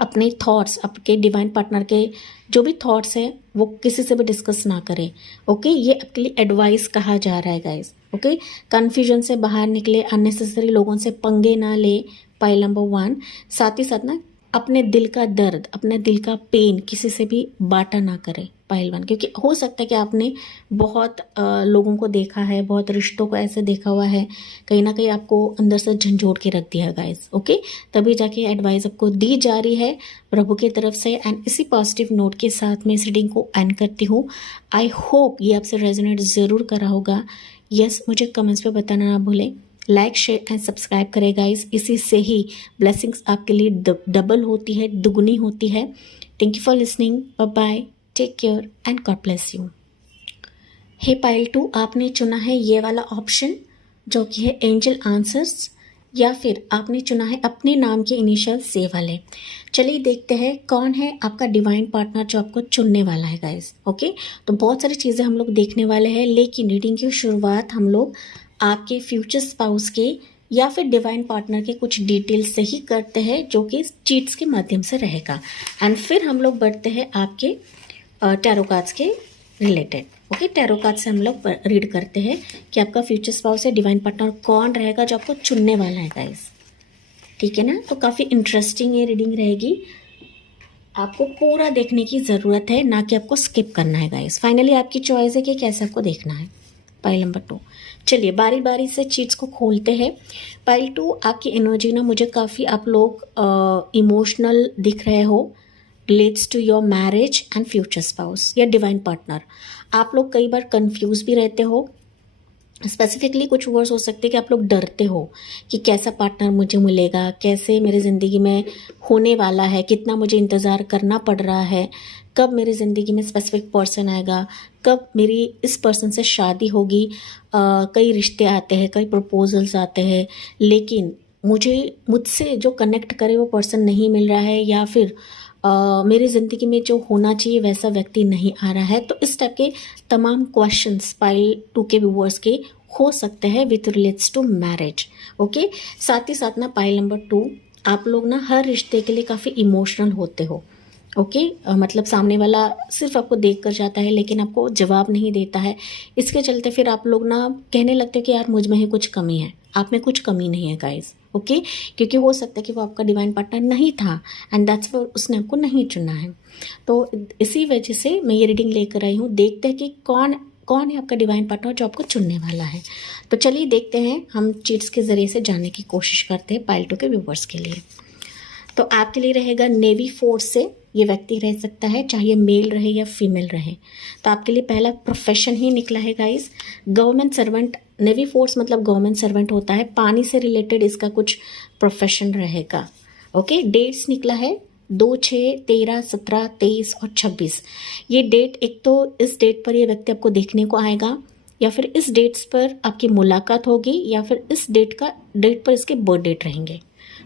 अपने थॉट्स, आपके डिवाइन पार्टनर के जो भी थॉट्स हैं वो किसी से भी डिस्कस ना करें। ओके ये आपके लिए एडवाइस कहा जा रहा है गाइस। ओके कन्फ्यूजन से बाहर निकले, अननेसेसरी लोगों से पंगे ना ले, पाइल नंबर 1। साथ ही साथ ना अपने दिल का दर्द, अपने दिल का पेन किसी से भी बांटा ना करें, पाइल 1। क्योंकि हो सकता है कि आपने बहुत लोगों को देखा है, बहुत रिश्तों को ऐसे देखा हुआ है, कहीं ना कहीं आपको अंदर से झंझोड़ के रख दिया गाइस। ओके तभी जाके एडवाइस आपको दी जा रही है प्रभु की तरफ से। एंड इसी पॉजिटिव नोट के साथ मैं इस रीडिंग को एंड करती हूँ। आई होप ये आपसे रेजोनेट ज़रूर करा होगा। यस मुझे कमेंट्स पे बताना ना भूलें, लाइक शेयर एंड सब्सक्राइब करें गाइस। इसी से ही ब्लेसिंग्स आपके लिए डबल होती है, दुगनी होती है। Thank you for listening, bye bye, take care and God bless you. Hey pile 2, आपने चुना है ये वाला ऑप्शन जो कि है एंजल आंसर्स, या फिर आपने चुना है अपने नाम के इनिशियल से वाले। चलिए देखते हैं कौन है आपका डिवाइन पार्टनर जो आपको चुनने वाला है गाइस। ओके तो बहुत सारी चीज़ें हम लोग देखने वाले हैं, लेकिन रीडिंग की शुरुआत हम लोग आपके फ्यूचर स्पाउस के या फिर डिवाइन पार्टनर के कुछ डिटेल्स से ही करते हैं, जो कि चीट्स के माध्यम से रहेगा। एंड फिर हम लोग बढ़ते हैं आपके टैरो कार्ड्स के रिलेटेड। ओके टैरो कार्ड से हम लोग रीड करते हैं कि आपका फ्यूचर स्पाउस या डिवाइन पार्टनर कौन रहेगा जो आपको चुनने वाला है गाइस। ठीक है ना, तो काफ़ी इंटरेस्टिंग ये रीडिंग रहेगी, आपको पूरा देखने की ज़रूरत है, ना कि आपको स्किप करना है गाइस। फाइनली आपकी चॉइस है कि कैसे आपको देखना है। पाइल नंबर 2, चलिए बारी बारी से चीट्स को खोलते हैं। पाइल 2 आपकी एनर्जी ना मुझे काफ़ी आप लोग इमोशनल दिख रहे हो, relates to your marriage and future spouse या डिवाइन पार्टनर। आप लोग कई बार कंफ्यूज भी रहते हो, स्पेसिफिकली कुछ वर्ड्स हो सकते हैं कि आप लोग डरते हो कि कैसा पार्टनर मुझे मिलेगा, कैसे मेरी ज़िंदगी में होने वाला है, कितना मुझे इंतज़ार करना पड़ रहा है, कब मेरी ज़िंदगी में स्पेसिफिक पर्सन आएगा, कब मेरी इस पर्सन से शादी होगी। कई रिश्ते आते हैं, कई प्रपोजल्स आते हैं, लेकिन मुझसे जो कनेक्ट करे वो पर्सन नहीं मिल रहा है, या फिर मेरी ज़िंदगी में जो होना चाहिए वैसा व्यक्ति नहीं आ रहा है। तो इस टाइप के तमाम क्वेश्चंस पाइल 2 के व्यूअर्स के हो सकते हैं with relates to marriage. Okay साथ ही साथ ना पाइल नंबर 2 आप लोग ना हर रिश्ते के लिए काफ़ी इमोशनल होते हो। ओके मतलब सामने वाला सिर्फ आपको देख कर जाता है लेकिन आपको जवाब नहीं देता है, इसके चलते फिर आप लोग ना कहने लगते हो कि यार मुझ में ही कुछ कमी है। आप में कुछ कमी नहीं है गाइस। ओके क्योंकि हो सकता है कि वो आपका डिवाइन पार्टनर नहीं था एंड दैट्स व्हाई उसने आपको नहीं चुना है। तो इसी वजह से मैं ये रीडिंग लेकर आई हूँ। देखते हैं कि कौन है आपका डिवाइन पार्टनर जो आपको चुनने वाला है। तो चलिए देखते हैं, हम चीट्स के ज़रिए से जानने की कोशिश करते हैं पाइल 2 के व्यूवर्स के लिए। तो आपके लिए रहेगा नेवी फोर्स से ये व्यक्ति रह सकता है, चाहे मेल रहे या फीमेल रहे। तो आपके लिए पहला प्रोफेशन ही निकला है guys, government servant. Navy force मतलब गवर्नमेंट सर्वेंट होता है, पानी से रिलेटेड इसका कुछ प्रोफेशन रहेगा। ओके डेट्स निकला है 2, 6, 13, 17, 23 और 26। ये डेट, एक तो इस डेट पर ये व्यक्ति आपको देखने को आएगा, या फिर इस डेट्स पर आपकी मुलाकात होगी, या फिर इस डेट पर इसके बर्थ डेट रहेंगे।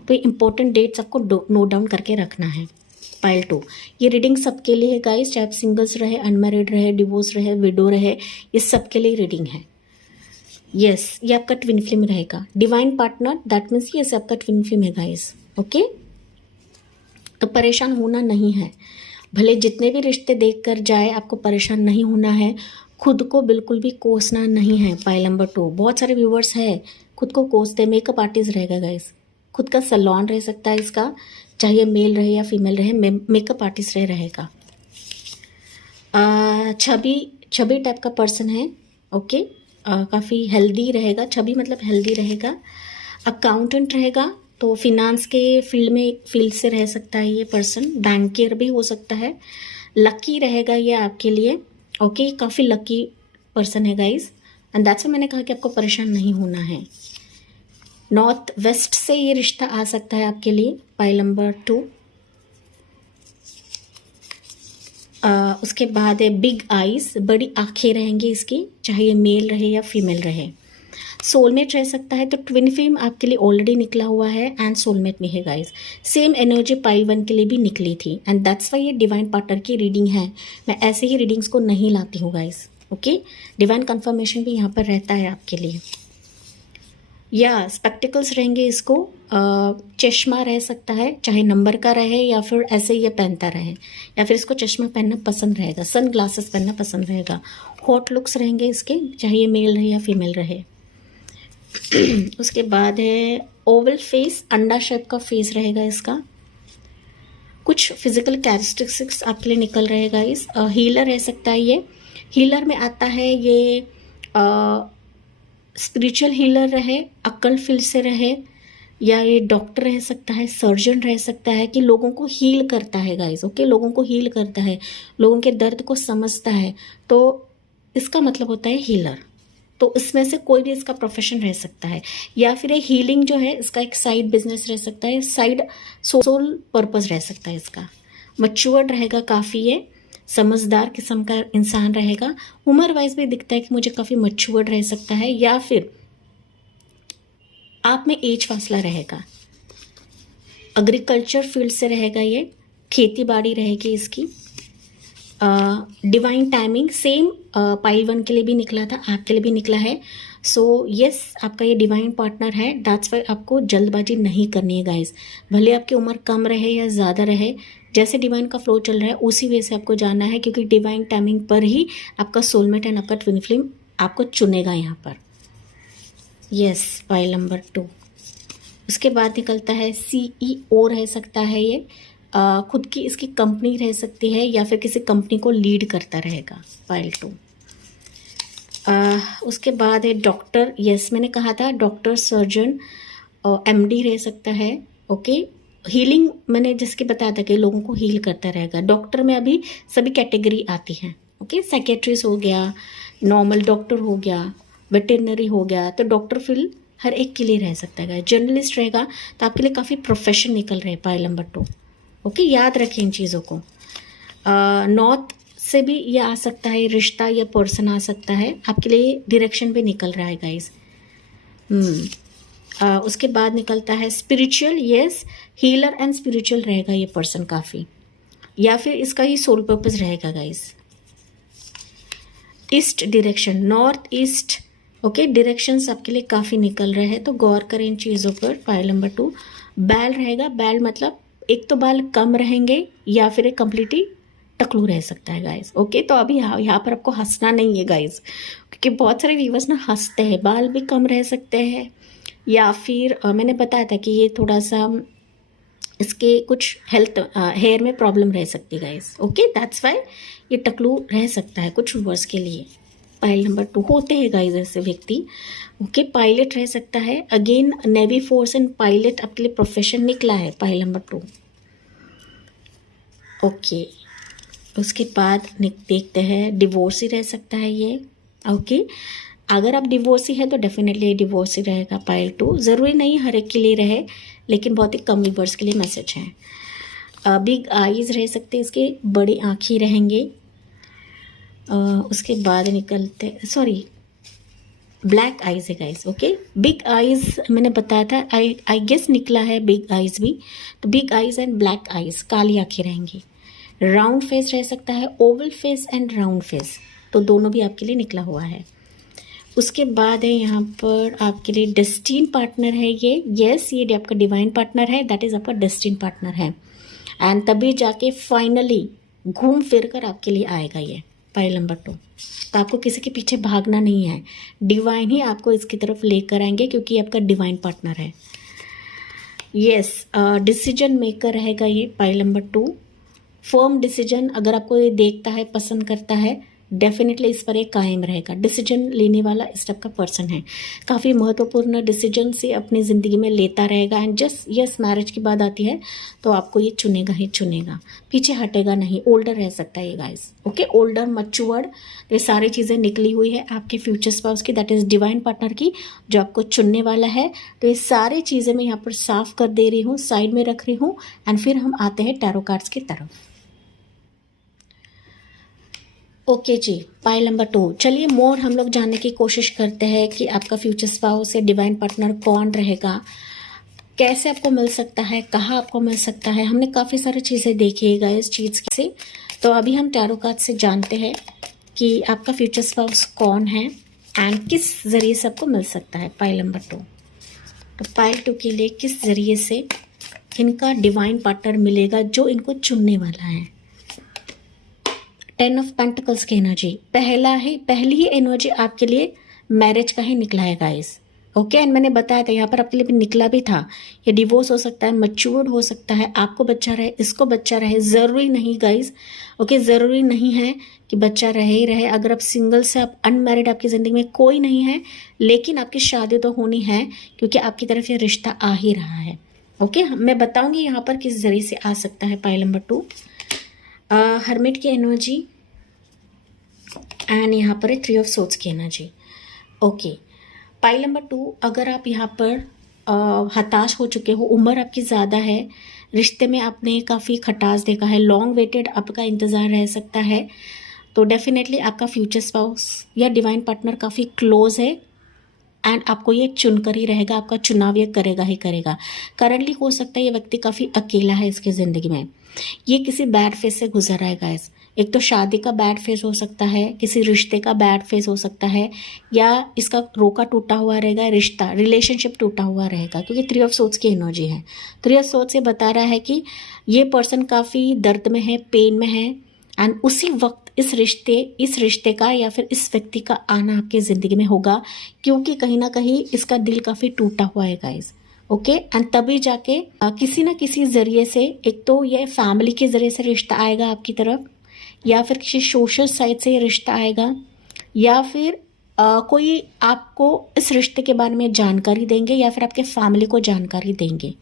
तो ये इंपॉर्टेंट डेट्स आपको नोट डाउन करके रखना है। पाइल 2 ये रीडिंग सबके लिए है गाइस, चाहे आप सिंगल्स रहे, अनमैरिड रहे, डिवोर्स रहे, विडो रहे, ये सबके लिए रीडिंग है। यस ये आपका ट्विन फ्लेम रहेगा। डिवाइन पार्टनर दैट मीन्स ये आपका ट्विन फ्लेम है गाइस। ओके तो परेशान होना नहीं है, भले जितने भी रिश्ते देख कर जाए आपको परेशान नहीं होना है, खुद को बिल्कुल भी कोसना नहीं है। पाइल नंबर 2 बहुत सारे व्यूवर्स है खुद को कोसते, मेकअप आर्टिस्ट रहेगा गाइस। खुद का सैलून रह सकता है इसका, चाहे मेल रहे या फीमेल रहे, मेकअप आर्टिस्ट रहेगा। छवि छवि टाइप का पर्सन है। ओके, काफ़ी हेल्दी रहेगा, छवि मतलब हेल्दी रहेगा। अकाउंटेंट रहेगा, तो फिनांस के फील्ड से रह सकता है ये पर्सन। बैंकर भी हो सकता है। लकी रहेगा ये आपके लिए। ओके, काफ़ी लकी पर्सन है गाइज, एंड दैट्स मैंने कहा कि आपको परेशान नहीं होना है। नॉर्थ वेस्ट से ये रिश्ता आ सकता है आपके लिए, पाइल नंबर 2। उसके बाद है बिग आईज, बड़ी आंखें रहेंगी इसकी, चाहे ये मेल रहे या फीमेल रहे। सोलमेट रह सकता है, तो ट्विन फ्लेम आपके लिए ऑलरेडी निकला हुआ है एंड सोलमेट में है गाइस। सेम एनर्जी पाइल 1 के लिए भी निकली थी, एंड दैट्स वाई ये डिवाइन पार्टनर की रीडिंग है। मैं ऐसे ही रीडिंग्स को नहीं लाती हूँ गाइस। ओके, डिवाइन कंफर्मेशन भी यहाँ पर रहता है आपके लिए। या स्पेक्टिकल्स रहेंगे इसको, चश्मा रह सकता है, चाहे नंबर का रहे या फिर ऐसे ही ये पहनता रहे, या फिर इसको चश्मा पहनना पसंद रहेगा, सन ग्लासेस पहनना पसंद रहेगा। हॉट लुक्स रहेंगे इसके, चाहे ये मेल रहे या फीमेल रहे। उसके बाद है ओवल फेस, अंडा शेप का फेस रहेगा इसका। कुछ फिजिकल कैरेक्टरिस्टिक्स आपके लिए निकल रहेगा इस। हीलर रह सकता है ये। हीलर में आता है ये स्पिरिचुअल हीलर रहे, अक्कल फील्ड से रहे, या ये डॉक्टर रह सकता है, सर्जन रह सकता है, कि लोगों को हील करता है गाइस। ओके, लोगों को हील करता है, लोगों के दर्द को समझता है, तो इसका मतलब होता है हीलर। तो इसमें से कोई भी इसका प्रोफेशन रह सकता है, या फिर ये हीलिंग जो है इसका एक साइड बिजनेस रह सकता है, साइड सोल पर्पस रह सकता है इसका। मैच्योर्ड रहेगा काफ़ी, ये समझदार किस्म का इंसान रहेगा। उम्र वाइज भी दिखता है कि मुझे काफ़ी मैच्योर्ड रह सकता है, या फिर आप में एज फासला रहेगा। एग्रीकल्चर फील्ड से रहेगा ये, खेती बाड़ी रहेगी इसकी। डिवाइन टाइमिंग सेम पाइल 1 के लिए भी निकला था, आपके लिए भी निकला है। सो यस, आपका ये डिवाइन पार्टनर है। दैट्स वाई आपको जल्दबाजी नहीं करनी है गाइस। भले आपकी उम्र कम रहे या ज़्यादा रहे, जैसे डिवाइन का फ्लो चल रहा है उसी वे से आपको जाना है, क्योंकि डिवाइन टाइमिंग पर ही आपका सोलमेट एंड आपका ट्विन फ्लेम आपको चुनेगा यहाँ पर। Yes, pile number 2। उसके बाद निकलता है CEO रह सकता है ये। खुद की इसकी कंपनी रह सकती है, या फिर किसी कंपनी को लीड करता रहेगा, पाइल 2। उसके बाद है डॉक्टर। यस, मैंने कहा था डॉक्टर, सर्जन और MD रह सकता है। ओके, हीलिंग मैंने जिसके बताया था कि लोगों को हील करता रहेगा। डॉक्टर में अभी सभी कैटेगरी आती हैं। ओके, साइकेट्रिस्ट हो गया, नॉर्मल डॉक्टर हो गया, वेटरनरी हो गया, तो डॉक्टर फील्ड हर एक के लिए रह सकता है। जर्नलिस्ट रहेगा, तो आपके लिए काफ़ी प्रोफेशन निकल रहे हैं, पाइल नंबर 2। ओके, याद रखें इन चीज़ों को। नॉर्थ से भी ये आ सकता है, रिश्ता या पर्सन आ सकता है, आपके लिए डायरेक्शन भी निकल रहा है गाइस। उसके बाद निकलता है spiritual. Yes, healer and spiritual रहेगा ये पर्सन काफ़ी, या फिर इसका ही सोल पर्पस रहेगा guys. East direction, north east. Okay, directions आपके लिए काफ़ी निकल रहे हैं, तो गौर करें इन चीज़ों पर। पाइल नंबर 2 बैल रहेगा। बैल मतलब एक तो बाल कम रहेंगे, या फिर एक कम्प्लीटली टकलू रह सकता है गाइस। ओके, तो अभी यहाँ पर आपको हंसना नहीं है गाइस, क्योंकि बहुत सारे व्यूवर्स ना हंसते हैं। बाल भी कम रह सकते हैं, या फिर मैंने बताया था कि ये थोड़ा सा इसके कुछ हेल्थ हेयर में प्रॉब्लम रह सकती है गाइस। ओके, दैट्स वाई ये टकलू रह सकता है कुछ व्यूवर्स के लिए। पाइल नंबर 2 होते हैं गाइस ऐसे व्यक्ति। ओके, पायलट रह सकता है। Again navy force and pilot आपके लिए प्रोफेशन निकला है, पाइल नंबर 2। ओके, उसके बाद देखते हैं डिवोर्सी रह सकता है ये। ओके, अगर आप डिवोर्सी है तो डेफिनेटली डिवोर्सी रहेगा, पाइल 2। ज़रूरी नहीं हर एक के लिए रहे, लेकिन बहुत ही कम व्यूवर्स के लिए मैसेज है। बिग आईज रह सकते हैं इसके, बड़ी आँखें रहेंगे। उसके बाद निकलते, सॉरी, ब्लैक आइज है गाइस। ओके, बिग आइज मैंने बताया था, आई गेस निकला है बिग आइज भी, तो big eyes and black eyes, काली आँखें रहेंगी। राउंड फेस रह सकता है, oval face and round face, तो दोनों भी आपके लिए निकला हुआ है। उसके बाद है यहाँ पर आपके लिए डेस्टिन पार्टनर है ये। यस, ये आपका डिवाइन पार्टनर है, दैट इज़ आपका डेस्टिन पार्टनर है, एंड तभी जाके फाइनली घूम फिर कर आपके लिए आएगा ये, पाइल नंबर 2। तो आपको किसी के पीछे भागना नहीं है, डिवाइन ही आपको इसकी तरफ लेकर आएंगे, क्योंकि आपका डिवाइन पार्टनर है। यस, डिसीजन मेकर रहेगा ये पाइल नंबर 2। फर्म डिसीजन, अगर आपको ये देखता है, पसंद करता है, डेफिनेटली इस पर एक कायम रहेगा। डिसीजन लेने वाला इस टाइप का पर्सन है, काफ़ी महत्वपूर्ण डिसीजन से अपनी ज़िंदगी में लेता रहेगा। एंड जस्ट यस, मैरिज की बात आती है तो आपको ये चुनेगा ही चुनेगा, पीछे हटेगा नहीं। ओल्डर रह सकता है ये गाइस, ओके, ओल्डर, मच्योर्ड, ये सारी चीज़ें निकली हुई है आपके फ्यूचर स्पाउस की, दैट इज़ डिवाइन पार्टनर की, जो आपको चुनने वाला है। तो ये सारी चीज़ें मैं यहाँ पर साफ कर दे रही हूँ, साइड में रख रही हूँ। एंड फिर हम आते हैं टैरो कार्ड्स की तरफ। ओके जी, पाइल नंबर 2। चलिए मोर हम लोग जानने की कोशिश करते हैं कि आपका फ्यूचर स्पाउस या डिवाइन पार्टनर कौन रहेगा, कैसे आपको मिल सकता है, कहाँ आपको मिल सकता है। हमने काफ़ी सारी चीज़ें देखी है गाइस चीज़ से, तो अभी हम टैरो कार्ड से जानते हैं कि आपका फ्यूचर स्पाउस कौन है एंड किस ज़रिए से आपको मिल सकता है। पाइल नंबर 2, तो पाइल 2 के लिए किस ज़रिए से इनका डिवाइन पार्टनर मिलेगा जो इनको चुनने वाला है। 10 ऑफ पेंटिकल्स की एनर्जी, पहली ही एनर्जी आपके लिए मैरिज का ही निकला है गाइस, ओके। एंड मैंने बताया था यहाँ पर आपके लिए भी निकला भी था, ये डिवोर्स हो सकता है, मैच्योर्ड हो सकता है, आपको बच्चा रहे, इसको बच्चा रहे, ज़रूरी नहीं गाइस, ओके, ज़रूरी नहीं है कि बच्चा रहे ही रहे। अगर आप सिंगल से, आप अनमैरिड, आपकी ज़िंदगी में कोई नहीं है, लेकिन आपकी शादी तो होनी है क्योंकि आपकी तरफ ये रिश्ता आ ही रहा है, ओके। मैं बताऊँगी यहाँ पर किस जरिए से आ सकता है। पाइल नंबर 2, हर्मिट की एनर्जी एंड यहाँ पर है 3 ऑफ सोर्ड्स की एनर्जी, ओके। पाइल नंबर 2, अगर आप यहाँ पर हताश हो चुके हो, उम्र आपकी ज़्यादा है, रिश्ते में आपने काफ़ी खटास देखा है, लॉन्ग वेटेड आपका इंतज़ार रह सकता है, तो डेफिनेटली आपका फ्यूचर स्पाउस या डिवाइन पार्टनर काफ़ी क्लोज है एंड आपको ये चुनकर ही रहेगा, आपका चुनाव ये करेगा ही करेगा। करंटली हो सकता है ये व्यक्ति काफ़ी अकेला है इसकी ज़िंदगी में, ये किसी बैड फेज से गुजर रहा है गाइस। एक तो शादी का बैड फेज हो सकता है, किसी रिश्ते का बैड फेज हो सकता है, या इसका रोका टूटा हुआ रहेगा, रिश्ता, रिलेशनशिप टूटा हुआ रहेगा, क्योंकि 3 ऑफ सोर्ड्स की एनर्जी है। 3 ऑफ सोर्ड्स से बता रहा है कि ये पर्सन काफ़ी दर्द में है, पेन में है, एंड उसी वक्त इस रिश्ते का या फिर इस व्यक्ति का आना आपकी ज़िंदगी में होगा, क्योंकि कहीं ना कहीं इसका दिल काफ़ी टूटा हुआ है गाइस, ओके। एंड तभी जाके किसी ना किसी ज़रिए से, एक तो ये फैमिली के ज़रिए से रिश्ता आएगा आपकी तरफ, या फिर किसी सोशल साइट से ये रिश्ता आएगा, या फिर कोई आपको इस रिश्ते के बारे में जानकारी देंगे, या फिर आपके फैमिली को जानकारी देंगे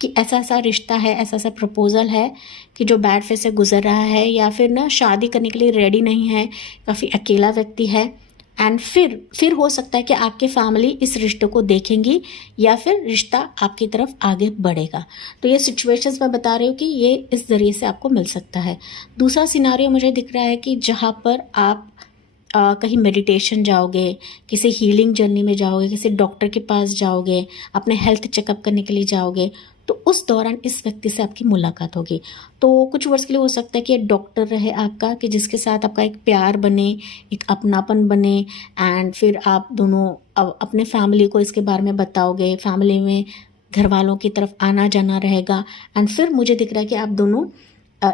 कि ऐसा ऐसा रिश्ता है, ऐसा ऐसा प्रपोजल है कि जो बैड फेज से गुजर रहा है, या फिर ना शादी करने के लिए रेडी नहीं है, काफ़ी अकेला व्यक्ति है। एंड फिर हो सकता है कि आपके फैमिली इस रिश्ते को देखेंगी, या फिर रिश्ता आपकी तरफ आगे बढ़ेगा। तो ये सिचुएशंस मैं बता रही हूँ कि ये इस ज़रिए से आपको मिल सकता है। दूसरा सिनारियो मुझे दिख रहा है कि जहाँ पर आप कहीं मेडिटेशन जाओगे, किसी हीलिंग जर्नी में जाओगे, किसी डॉक्टर के पास जाओगे, अपने हेल्थ चेकअप करने के लिए जाओगे, तो उस दौरान इस व्यक्ति से आपकी मुलाकात होगी। तो कुछ वर्ष के लिए हो सकता है कि डॉक्टर रहे आपका, कि जिसके साथ आपका एक प्यार बने, एक अपनापन बने, एंड फिर आप दोनों अपने फैमिली को इसके बारे में बताओगे, फैमिली में घर वालों की तरफ आना जाना रहेगा, एंड फिर मुझे दिख रहा है कि आप दोनों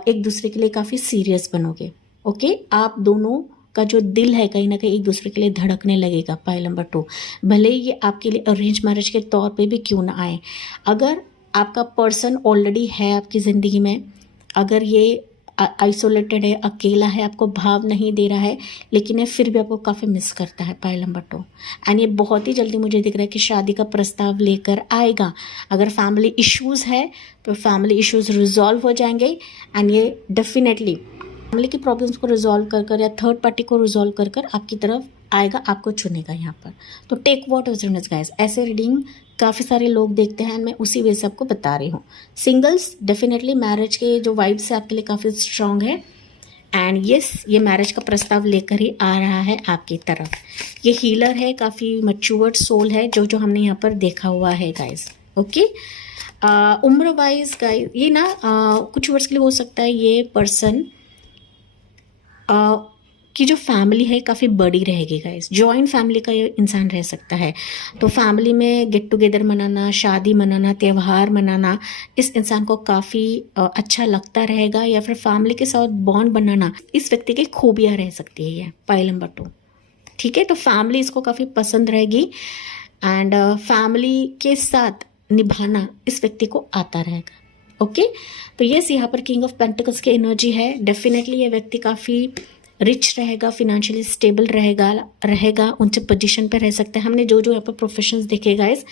एक दूसरे के लिए काफ़ी सीरियस बनोगे, ओके। आप दोनों का जो दिल है कहीं ना कहीं एक दूसरे के लिए धड़कने लगेगा। पाइल नंबर 2, भले ही ये आपके लिए अरेंज मैरिज के तौर पे भी क्यों ना आए, अगर आपका पर्सन ऑलरेडी है आपकी ज़िंदगी में, अगर ये आइसोलेटेड है, अकेला है, आपको भाव नहीं दे रहा है, लेकिन ये फिर भी आपको काफ़ी मिस करता है। पाइल नंबर 2, एंड ये बहुत ही जल्दी मुझे दिख रहा है कि शादी का प्रस्ताव लेकर आएगा। अगर फैमिली इश्यूज़ है तो फैमिली इश्यूज़ रिजॉल्व हो जाएंगे, एंड ये डेफिनेटली फैमिली की प्रॉब्लम्स को रिजॉल्व कर या थर्ड पार्टी को रिजॉल्व कर आपकी तरफ आएगा, आपको चुनेगा यहाँ पर। तो टेक व्हाट रेजोनेट्स गाइस, ऐसे रीडिंग काफ़ी सारे लोग देखते हैं, मैं उसी वजह से आपको बता रही हूँ। सिंगल्स डेफिनेटली मैरिज के जो वाइब्स है आपके लिए काफ़ी स्ट्रॉन्ग है, एंड यस, ये मैरिज का प्रस्ताव लेकर ही आ रहा है आपकी तरफ। ये हीलर है, काफ़ी मैच्योर्ड सोल है, जो हमने यहाँ पर देखा हुआ है गाइस, ओके। उम्र वाइज गाइस, ये ना कुछ वर्ष के लिए हो सकता है ये पर्सन की जो फैमिली है काफ़ी बड़ी रहेगी गाइस, जॉइंट फैमिली का ये इंसान रह सकता है। तो फैमिली में गेट टुगेदर मनाना, शादी मनाना, त्यौहार मनाना इस इंसान को काफ़ी अच्छा लगता रहेगा, या फिर फैमिली के साथ बॉन्ड बनाना इस व्यक्ति की खूबियाँ रह सकती है ये। पाइल नंबर 2, ठीक है। तो फैमिली इसको काफ़ी पसंद रहेगी, एंड फैमिली के साथ निभाना इस व्यक्ति को आता रहेगा। ओके, तो यस, यहाँ पर किंग ऑफ पेंटिकल्स की एनर्जी है। डेफिनेटली ये व्यक्ति काफ़ी रिच रहेगा, फिनेंशियली स्टेबल रहेगा, ऊंचे पोजीशन पे रह सकता है। हमने जो जो यहाँ पर प्रोफेशंस देखे guys,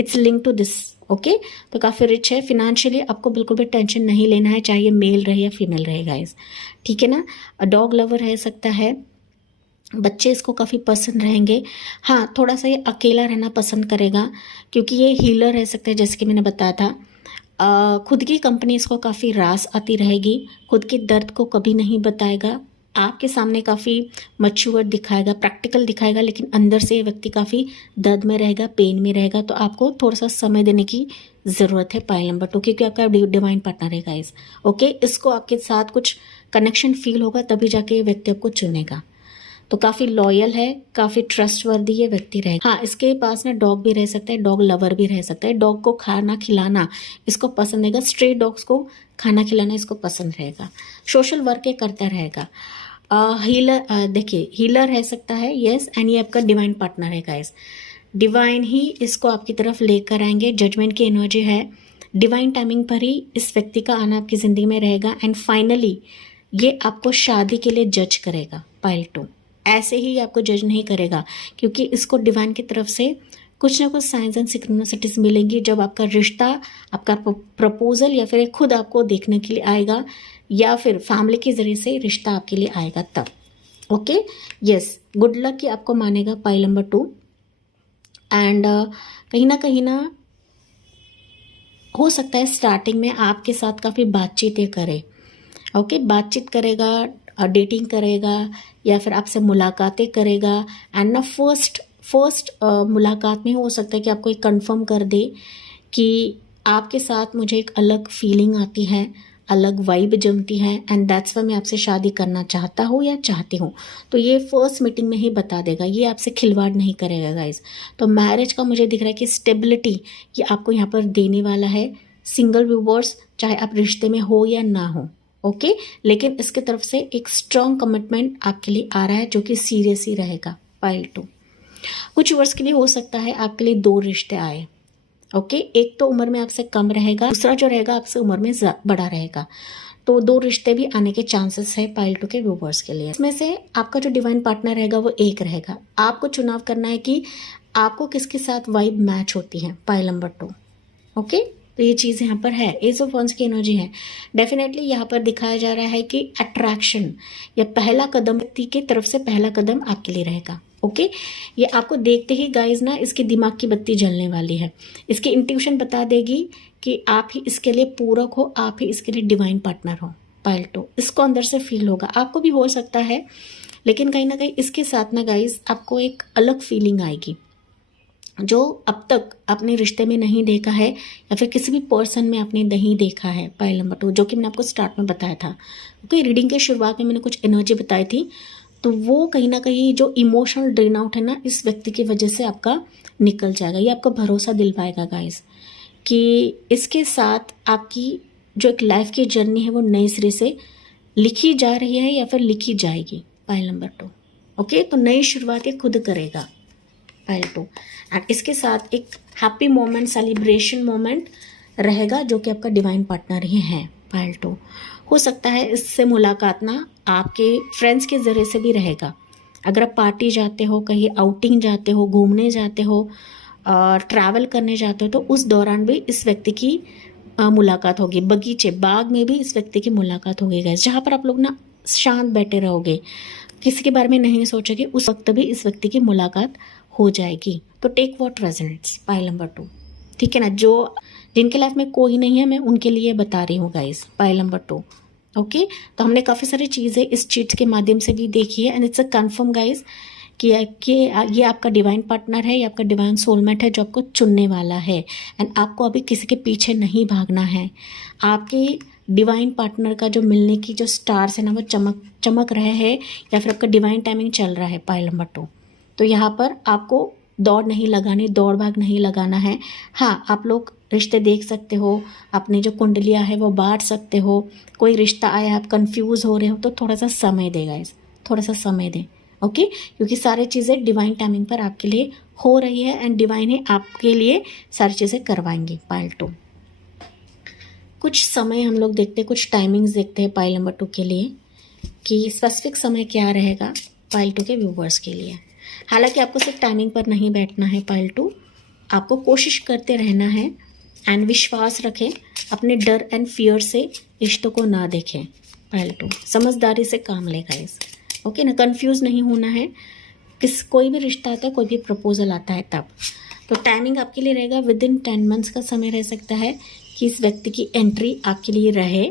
it's link to this. Okay, तो काफ़ी रिच है फिनेंशियली, आपको बिल्कुल भी टेंशन नहीं लेना है, चाहे ये मेल रहे या फीमेल रहे गाइस, ठीक है ना। डॉग लवर रह सकता है, बच्चे इसको काफ़ी पसंद रहेंगे। हाँ, थोड़ा सा ये अकेला रहना पसंद करेगा, क्योंकि ये हीलर रह सकता है, जैसे कि मैंने बताया था। खुद की कंपनी इसको काफ़ी रास आती रहेगी, खुद के दर्द को कभी नहीं बताएगा, आपके सामने काफ़ी मैच्योर दिखाएगा, प्रैक्टिकल दिखाएगा, लेकिन अंदर से ये व्यक्ति काफ़ी दर्द में रहेगा, पेन में रहेगा। तो आपको थोड़ा सा समय देने की ज़रूरत है पाइल नंबर 2, क्योंकि आपका डिवाइन पार्टनर है गाइस। ओके, इसको आपके साथ कुछ कनेक्शन फील होगा, तभी जाके ये व्यक्ति आपको चुनेगा। तो काफ़ी लॉयल है, काफ़ी ट्रस्टवर्दी ये व्यक्ति रहेगा। हाँ, इसके पास ना डॉग भी रह सकता है, डॉग लवर भी रह सकता है। डॉग को खाना खिलाना इसको पसंद रहेगा, स्ट्रे डॉग्स को खाना खिलाना इसको पसंद रहेगा। सोशल वर्क ये करता रहेगा। हीलर, देखिए हीलर रह सकता है, यस, एंड ये आपका डिवाइन पार्टनर है गाइस। डिवाइन ही इसको आपकी तरफ लेकर आएंगे, जजमेंट की एनर्जी है। डिवाइन टाइमिंग पर ही इस व्यक्ति का आना आपकी ज़िंदगी में रहेगा, एंड फाइनली ये आपको शादी के लिए जज करेगा पाइल 2। ऐसे ही आपको जज नहीं करेगा, क्योंकि इसको डिवाइन की तरफ से कुछ ना कुछ साइंस एंड सिक्रोनिसिटीज मिलेंगी। जब आपका रिश्ता, आपका प्रपोजल या फिर खुद आपको देखने के लिए आएगा, या फिर फैमिली के जरिए से रिश्ता आपके लिए आएगा तब। ओके, यस, गुड लक कि आपको मानेगा पाइल नंबर 2। एंड कहीं ना हो सकता है स्टार्टिंग में आपके साथ काफ़ी बातचीतें करे। ओके, बातचीत करेगा, डेटिंग करेगा, या फिर आपसे मुलाकातें करेगा। एंड ना फर्स्ट मुलाकात में हो सकता है कि आपको एक कंफर्म कर दे कि आपके साथ मुझे एक अलग फीलिंग आती है, अलग वाइब जमती है, एंड दैट्स वाई मैं आपसे शादी करना चाहता हूँ या चाहती हूँ। तो ये फर्स्ट मीटिंग में ही बता देगा, ये आपसे खिलवाड़ नहीं करेगा गाइज। तो मैरिज का मुझे दिख रहा है कि स्टेबिलिटी ये आपको यहाँ पर देने वाला है। सिंगल व्यूवर्स, चाहे आप रिश्ते में हो या ना हो, ओके, लेकिन इसके तरफ से एक स्ट्रॉन्ग कमिटमेंट आपके लिए आ रहा है, जो कि सीरियस ही रहेगा पाइल 2। कुछ वर्ष के लिए हो सकता है आपके लिए 2 रिश्ते आए। ओके, एक तो उम्र में आपसे कम रहेगा, दूसरा जो रहेगा आपसे उम्र में बड़ा रहेगा। तो 2 रिश्ते भी आने के चांसेस है पाइल 2 के व्यूवर्स के लिए। इसमें से आपका जो डिवाइन पार्टनर रहेगा वो एक रहेगा। आपको चुनाव करना है कि आपको किसके साथ वाइब मैच होती है पाइल नंबर 2। ओके, तो ये चीज़ यहाँ पर है, एज ऑफ वंस की एनर्जी है। डेफिनेटली यहाँ पर दिखाया जा रहा है कि अट्रैक्शन या पहला कदम, व्यक्ति की तरफ से पहला कदम आपके लिए रहेगा। ओके, ये आपको देखते ही गाइज ना इसके दिमाग की बत्ती जलने वाली है। इसकी इंट्यूशन बता देगी कि आप ही इसके लिए पूरक हो, आप ही इसके लिए डिवाइन पार्टनर हो पाइल 2। इसको अंदर से फील होगा, आपको भी हो सकता है, लेकिन कहीं ना कहीं इसके साथ ना गाइज आपको एक अलग फीलिंग आएगी, जो अब तक अपने रिश्ते में नहीं देखा है, या फिर किसी भी पर्सन में आपने नहीं देखा है पाइल नंबर 2, जो कि मैंने आपको स्टार्ट में बताया था। ओके, रीडिंग के शुरुआत में मैंने कुछ एनर्जी बताई थी, तो वो कहीं ना कहीं जो इमोशनल ड्रेन आउट है ना, इस व्यक्ति की वजह से आपका निकल जाएगा। ये आपको भरोसा दिलवाएगा गाइस कि इसके साथ आपकी जो एक लाइफ की जर्नी है वो नए सिरे से लिखी जा रही है, या फिर लिखी जाएगी पाइल नंबर 2। ओके, तो नई शुरुआत ये खुद करेगा पाइल 2। एंड इसके साथ एक हैप्पी मोमेंट, सेलिब्रेशन मोमेंट रहेगा, जो कि आपका डिवाइन पार्टनर ही है पाइल 2। हो सकता है इससे मुलाकात ना आपके फ्रेंड्स के ज़रिए से भी रहेगा। अगर आप पार्टी जाते हो, कहीं आउटिंग जाते हो, घूमने जाते हो, ट्रैवल करने जाते हो, तो उस दौरान भी इस व्यक्ति की मुलाकात होगी। बगीचे, बाग में भी इस व्यक्ति की मुलाकात होगी गाइस, जहाँ पर आप लोग ना शांत बैठे रहोगे, किसी के बारे में नहीं सोचोगे, उस वक्त भी इस व्यक्ति की मुलाकात हो जाएगी। तो take what resonates pile number 2, ठीक है ना। जो जिनके लाइफ में कोई नहीं है, मैं उनके लिए बता रही हूँ गाइस पाइल नंबर 2। ओके, तो हमने काफ़ी सारी चीज़ें इस चीट के माध्यम से भी देखी है, and it's a confirm guys कि ये आपका डिवाइन पार्टनर है, ये आपका डिवाइन सोलमेट है, जो आपको चुनने वाला है। एंड आपको अभी किसी के पीछे नहीं भागना है। आपके डिवाइन पार्टनर का जो मिलने की जो स्टार्स है ना, वो चमक रहे हैं, या फिर आपका डिवाइन टाइमिंग चल रहा है पाइल नंबर 2। तो यहाँ पर आपको दौड़ नहीं लगानी, दौड़ भाग नहीं लगाना है। हाँ, आप लोग रिश्ते देख सकते हो, अपनी जो कुंडलियाँ है वो बांट सकते हो। कोई रिश्ता आया, आप कंफ्यूज हो रहे हो, तो थोड़ा सा समय दें गाइस, थोड़ा सा समय दें। ओके, क्योंकि सारी चीज़ें डिवाइन टाइमिंग पर आपके लिए हो रही है एंड डिवाइन ही आपके लिए सारी चीज़ें करवाएंगे। पाइल 2 कुछ समय हम लोग देखते हैं, कुछ टाइमिंग्स देखते हैं पाइल नंबर 2 के लिए कि स्पेसिफिक समय क्या रहेगा पाइल 2 के व्यूवर्स के लिए। हालांकि आपको सिर्फ टाइमिंग पर नहीं बैठना है पाइल 2, आपको कोशिश करते रहना है एंड विश्वास रखें, अपने डर एंड फियर से रिश्तों को ना देखें। पाइल 2 समझदारी से काम लेगा इस, ओके ना, कंफ्यूज नहीं होना है। कोई भी रिश्ता आता है, कोई भी प्रपोजल आता है तब तो टाइमिंग आपके लिए रहेगा विद इन 10 मंथ्स का समय रह सकता है कि इस व्यक्ति की एंट्री आपके लिए रहे।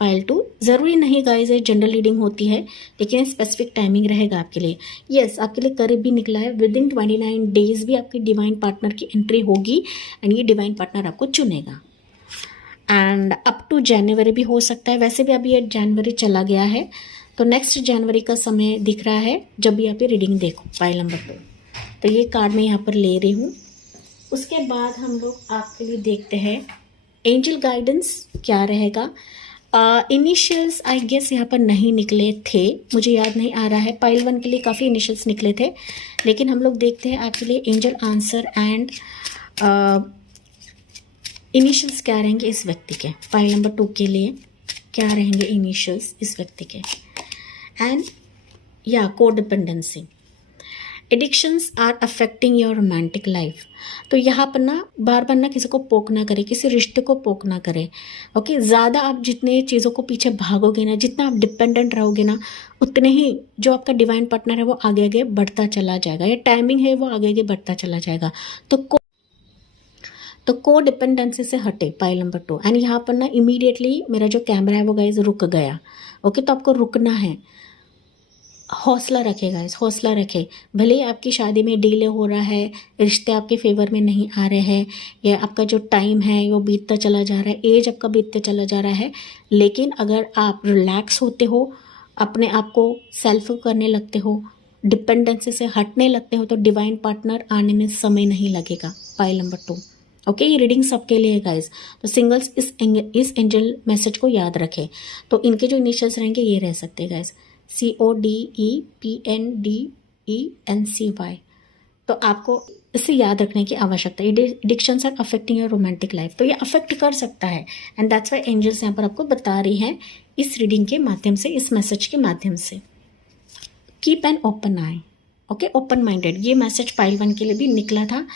पाइल 2 ज़रूरी नहीं गाइस ये जनरल रीडिंग होती है, लेकिन स्पेसिफिक टाइमिंग रहेगा आपके लिए। यस, आपके लिए करीब भी निकला है, विद इन 29 डेज भी आपकी डिवाइन पार्टनर की एंट्री होगी एंड ये डिवाइन पार्टनर आपको चुनेगा। एंड अप टू जनवरी भी हो सकता है, वैसे भी अभी ये जनवरी चला गया है तो नेक्स्ट जनवरी का समय दिख रहा है जब भी आप ये रीडिंग देखो पाइल नंबर 2। तो ये कार्ड मैं यहाँ पर ले रही हूँ। उसके बाद हम लोग आपके लिए देखते हैं एंजल गाइडेंस क्या रहेगा। इनिशियल्स आई गेस यहाँ पर नहीं निकले थे, मुझे याद नहीं आ रहा है। पाइल 1 के लिए काफ़ी इनिशियल्स निकले थे, लेकिन हम लोग देखते हैं आपके लिए एंजल आंसर एंड इनिशियल्स क्या रहेंगे इस व्यक्ति के। पाइल नंबर 2 के लिए क्या रहेंगे इनिशियल्स इस व्यक्ति के। एंड या codependency, addictions are affecting your romantic life. तो यहाँ पर ना बार बार ना किसी को पोक ना करे, किसी रिश्ते को पोक ना करे। ओके, ज़्यादा आप जितने चीज़ों को पीछे भागोगे ना, जितना आप डिपेंडेंट रहोगे ना, उतने ही जो आपका डिवाइन पार्टनर है वो आगे आगे बढ़ता चला जाएगा, या टाइमिंग है वो आगे आगे बढ़ता चला जाएगा। तो को डिपेंडेंसी से हटे पाइल नंबर 2। एंड यहाँ पर ना इमीडिएटली मेरा जो कैमरा है वो गाइस रुक गया। ओके, तो आपको रुकना है, हौसला रखे गाइस, हौसला रखे। भले ही आपकी शादी में डिले हो रहा है, रिश्ते आपके फेवर में नहीं आ रहे हैं, या आपका जो टाइम है वो बीतता चला जा रहा है, एज आपका बीतता चला जा रहा है, लेकिन अगर आप रिलैक्स होते हो, अपने आप को सेल्फ करने लगते हो, डिपेंडेंसी से हटने लगते हो, तो डिवाइन पार्टनर आने में समय नहीं लगेगा। Pile number 2। ओके, ये रीडिंग सबके लिए है गाइस। तो सिंगल्स इस एंजल मैसेज को याद रखें। तो इनके जो इनिशियल्स रहेंगे ये रह सकते हैं गाइस, CODEPNDENCY। तो आपको इसे याद रखने की आवश्यकता है। Addictions are affecting your romantic life, तो ये अफेक्ट कर सकता है एंड दैट्स व्हाई एंजल्स यहाँ पर आपको बता रही हैं इस रीडिंग के माध्यम से, इस मैसेज के माध्यम से। Keep an open I, okay, open minded. ये मैसेज पाइल 1 के लिए भी निकला था,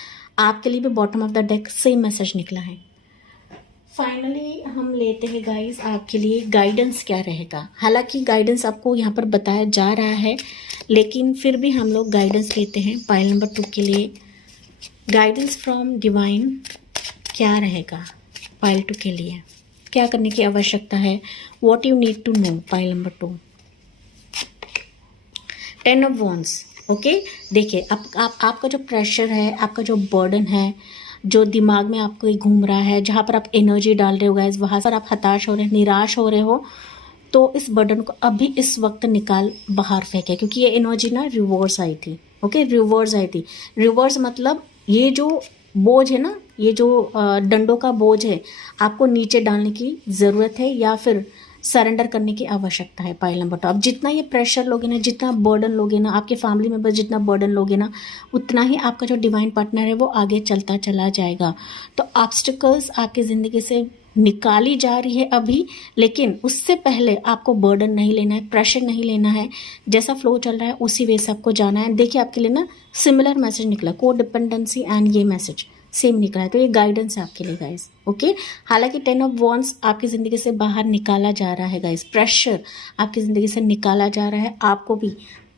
आपके लिए भी bottom of the deck same message निकला है। फाइनली हम लेते हैं गाइस आपके लिए गाइडेंस क्या रहेगा। हालांकि गाइडेंस आपको यहाँ पर बताया जा रहा है, लेकिन फिर भी हम लोग गाइडेंस लेते हैं पाइल नंबर 2 के लिए। गाइडेंस फ्रॉम डिवाइन क्या रहेगा पाइल 2 के लिए, क्या करने की आवश्यकता है, what you need to know. Pile number 2 10 of wands. Okay, देखिए आपका जो प्रेशर है, आपका जो बर्डन है, जो दिमाग में आपको घूम रहा है, जहाँ पर आप एनर्जी डाल रहे हो गाइस, वहाँ पर आप हताश हो रहे हैं, निराश हो रहे हो, तो इस बर्डन को अभी इस वक्त निकाल बाहर फेंके, क्योंकि ये एनर्जी ना रिवर्स आई थी। ओके, रिवर्स आई थी। रिवर्स मतलब ये जो बोझ है ना, ये जो डंडों का बोझ है, आपको नीचे डालने की ज़रूरत है या फिर सरेंडर करने की आवश्यकता है। पाइल नंबर 2, अब जितना ये प्रेशर लोगे ना, जितना बर्डन लोगे ना, आपके फैमिली मेंबर जितना बर्डन लोगे ना, उतना ही आपका जो डिवाइन पार्टनर है वो आगे चलता चला जाएगा। तो ऑब्स्टिकल्स आपकी ज़िंदगी से निकाली जा रही है अभी, लेकिन उससे पहले आपको बर्डन नहीं लेना है, प्रेशर नहीं लेना है। जैसा फ्लो चल रहा है उसी वे से आपको जाना है। देखिए आपके लिए ना सिमिलर मैसेज निकला, को डिपेंडेंसी एंड ये मैसेज सेम निकला है, तो ये गाइडेंस है आपके लिए गाइस। ओके, हालांकि 10 ऑफ वॉन्ड्स आपकी ज़िंदगी से बाहर निकाला जा रहा है गाइस, प्रेशर आपकी ज़िंदगी से निकाला जा रहा है। आपको भी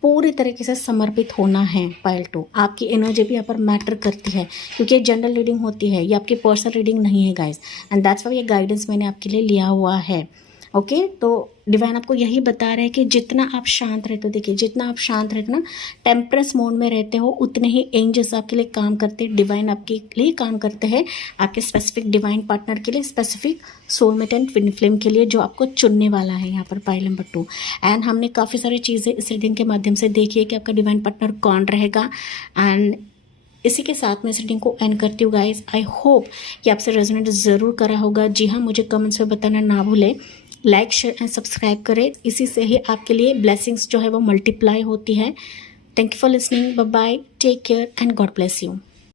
पूरी तरीके से समर्पित होना है। पाइल 2, आपकी एनर्जी भी यहाँ पर मैटर करती है, क्योंकि ये जनरल रीडिंग होती है, ये आपकी पर्सनल रीडिंग नहीं है गाइस, एंड दैट्स व्हाई ये गाइडेंस मैंने आपके लिए लिया हुआ है। ओके, तो डिवाइन आपको यही बता रहे हैं कि जितना आप शांत रहते हो, देखिए जितना आप शांत रहते हो ना, टेम्परेंस मोड में रहते हो, उतने ही एंजल्स आपके लिए काम करते हैं, डिवाइन आपके लिए काम करते हैं, आपके स्पेसिफिक डिवाइन पार्टनर के लिए, specific soulmate and twin flame के लिए, जो आपको चुनने वाला है यहाँ पर पाइल नंबर 2। एंड हमने काफ़ी सारी चीज़ें इस रीडिंग के माध्यम से देखी है कि आपका डिवाइन पार्टनर कौन रहेगा। एंड इसी के साथ मैं इस रीडिंग को एंड करती हूँ गाइस। आई होप कि आपसे रेजोनेट ज़रूर करा होगा। जी हाँ, मुझे कमेंट्स में बताना ना भूलें, लाइक शेयर एंड सब्सक्राइब करें, इसी से ही आपके लिए ब्लेसिंग्स जो है वो मल्टीप्लाई होती है। Thank you for listening. Bye bye. Take care and God bless you.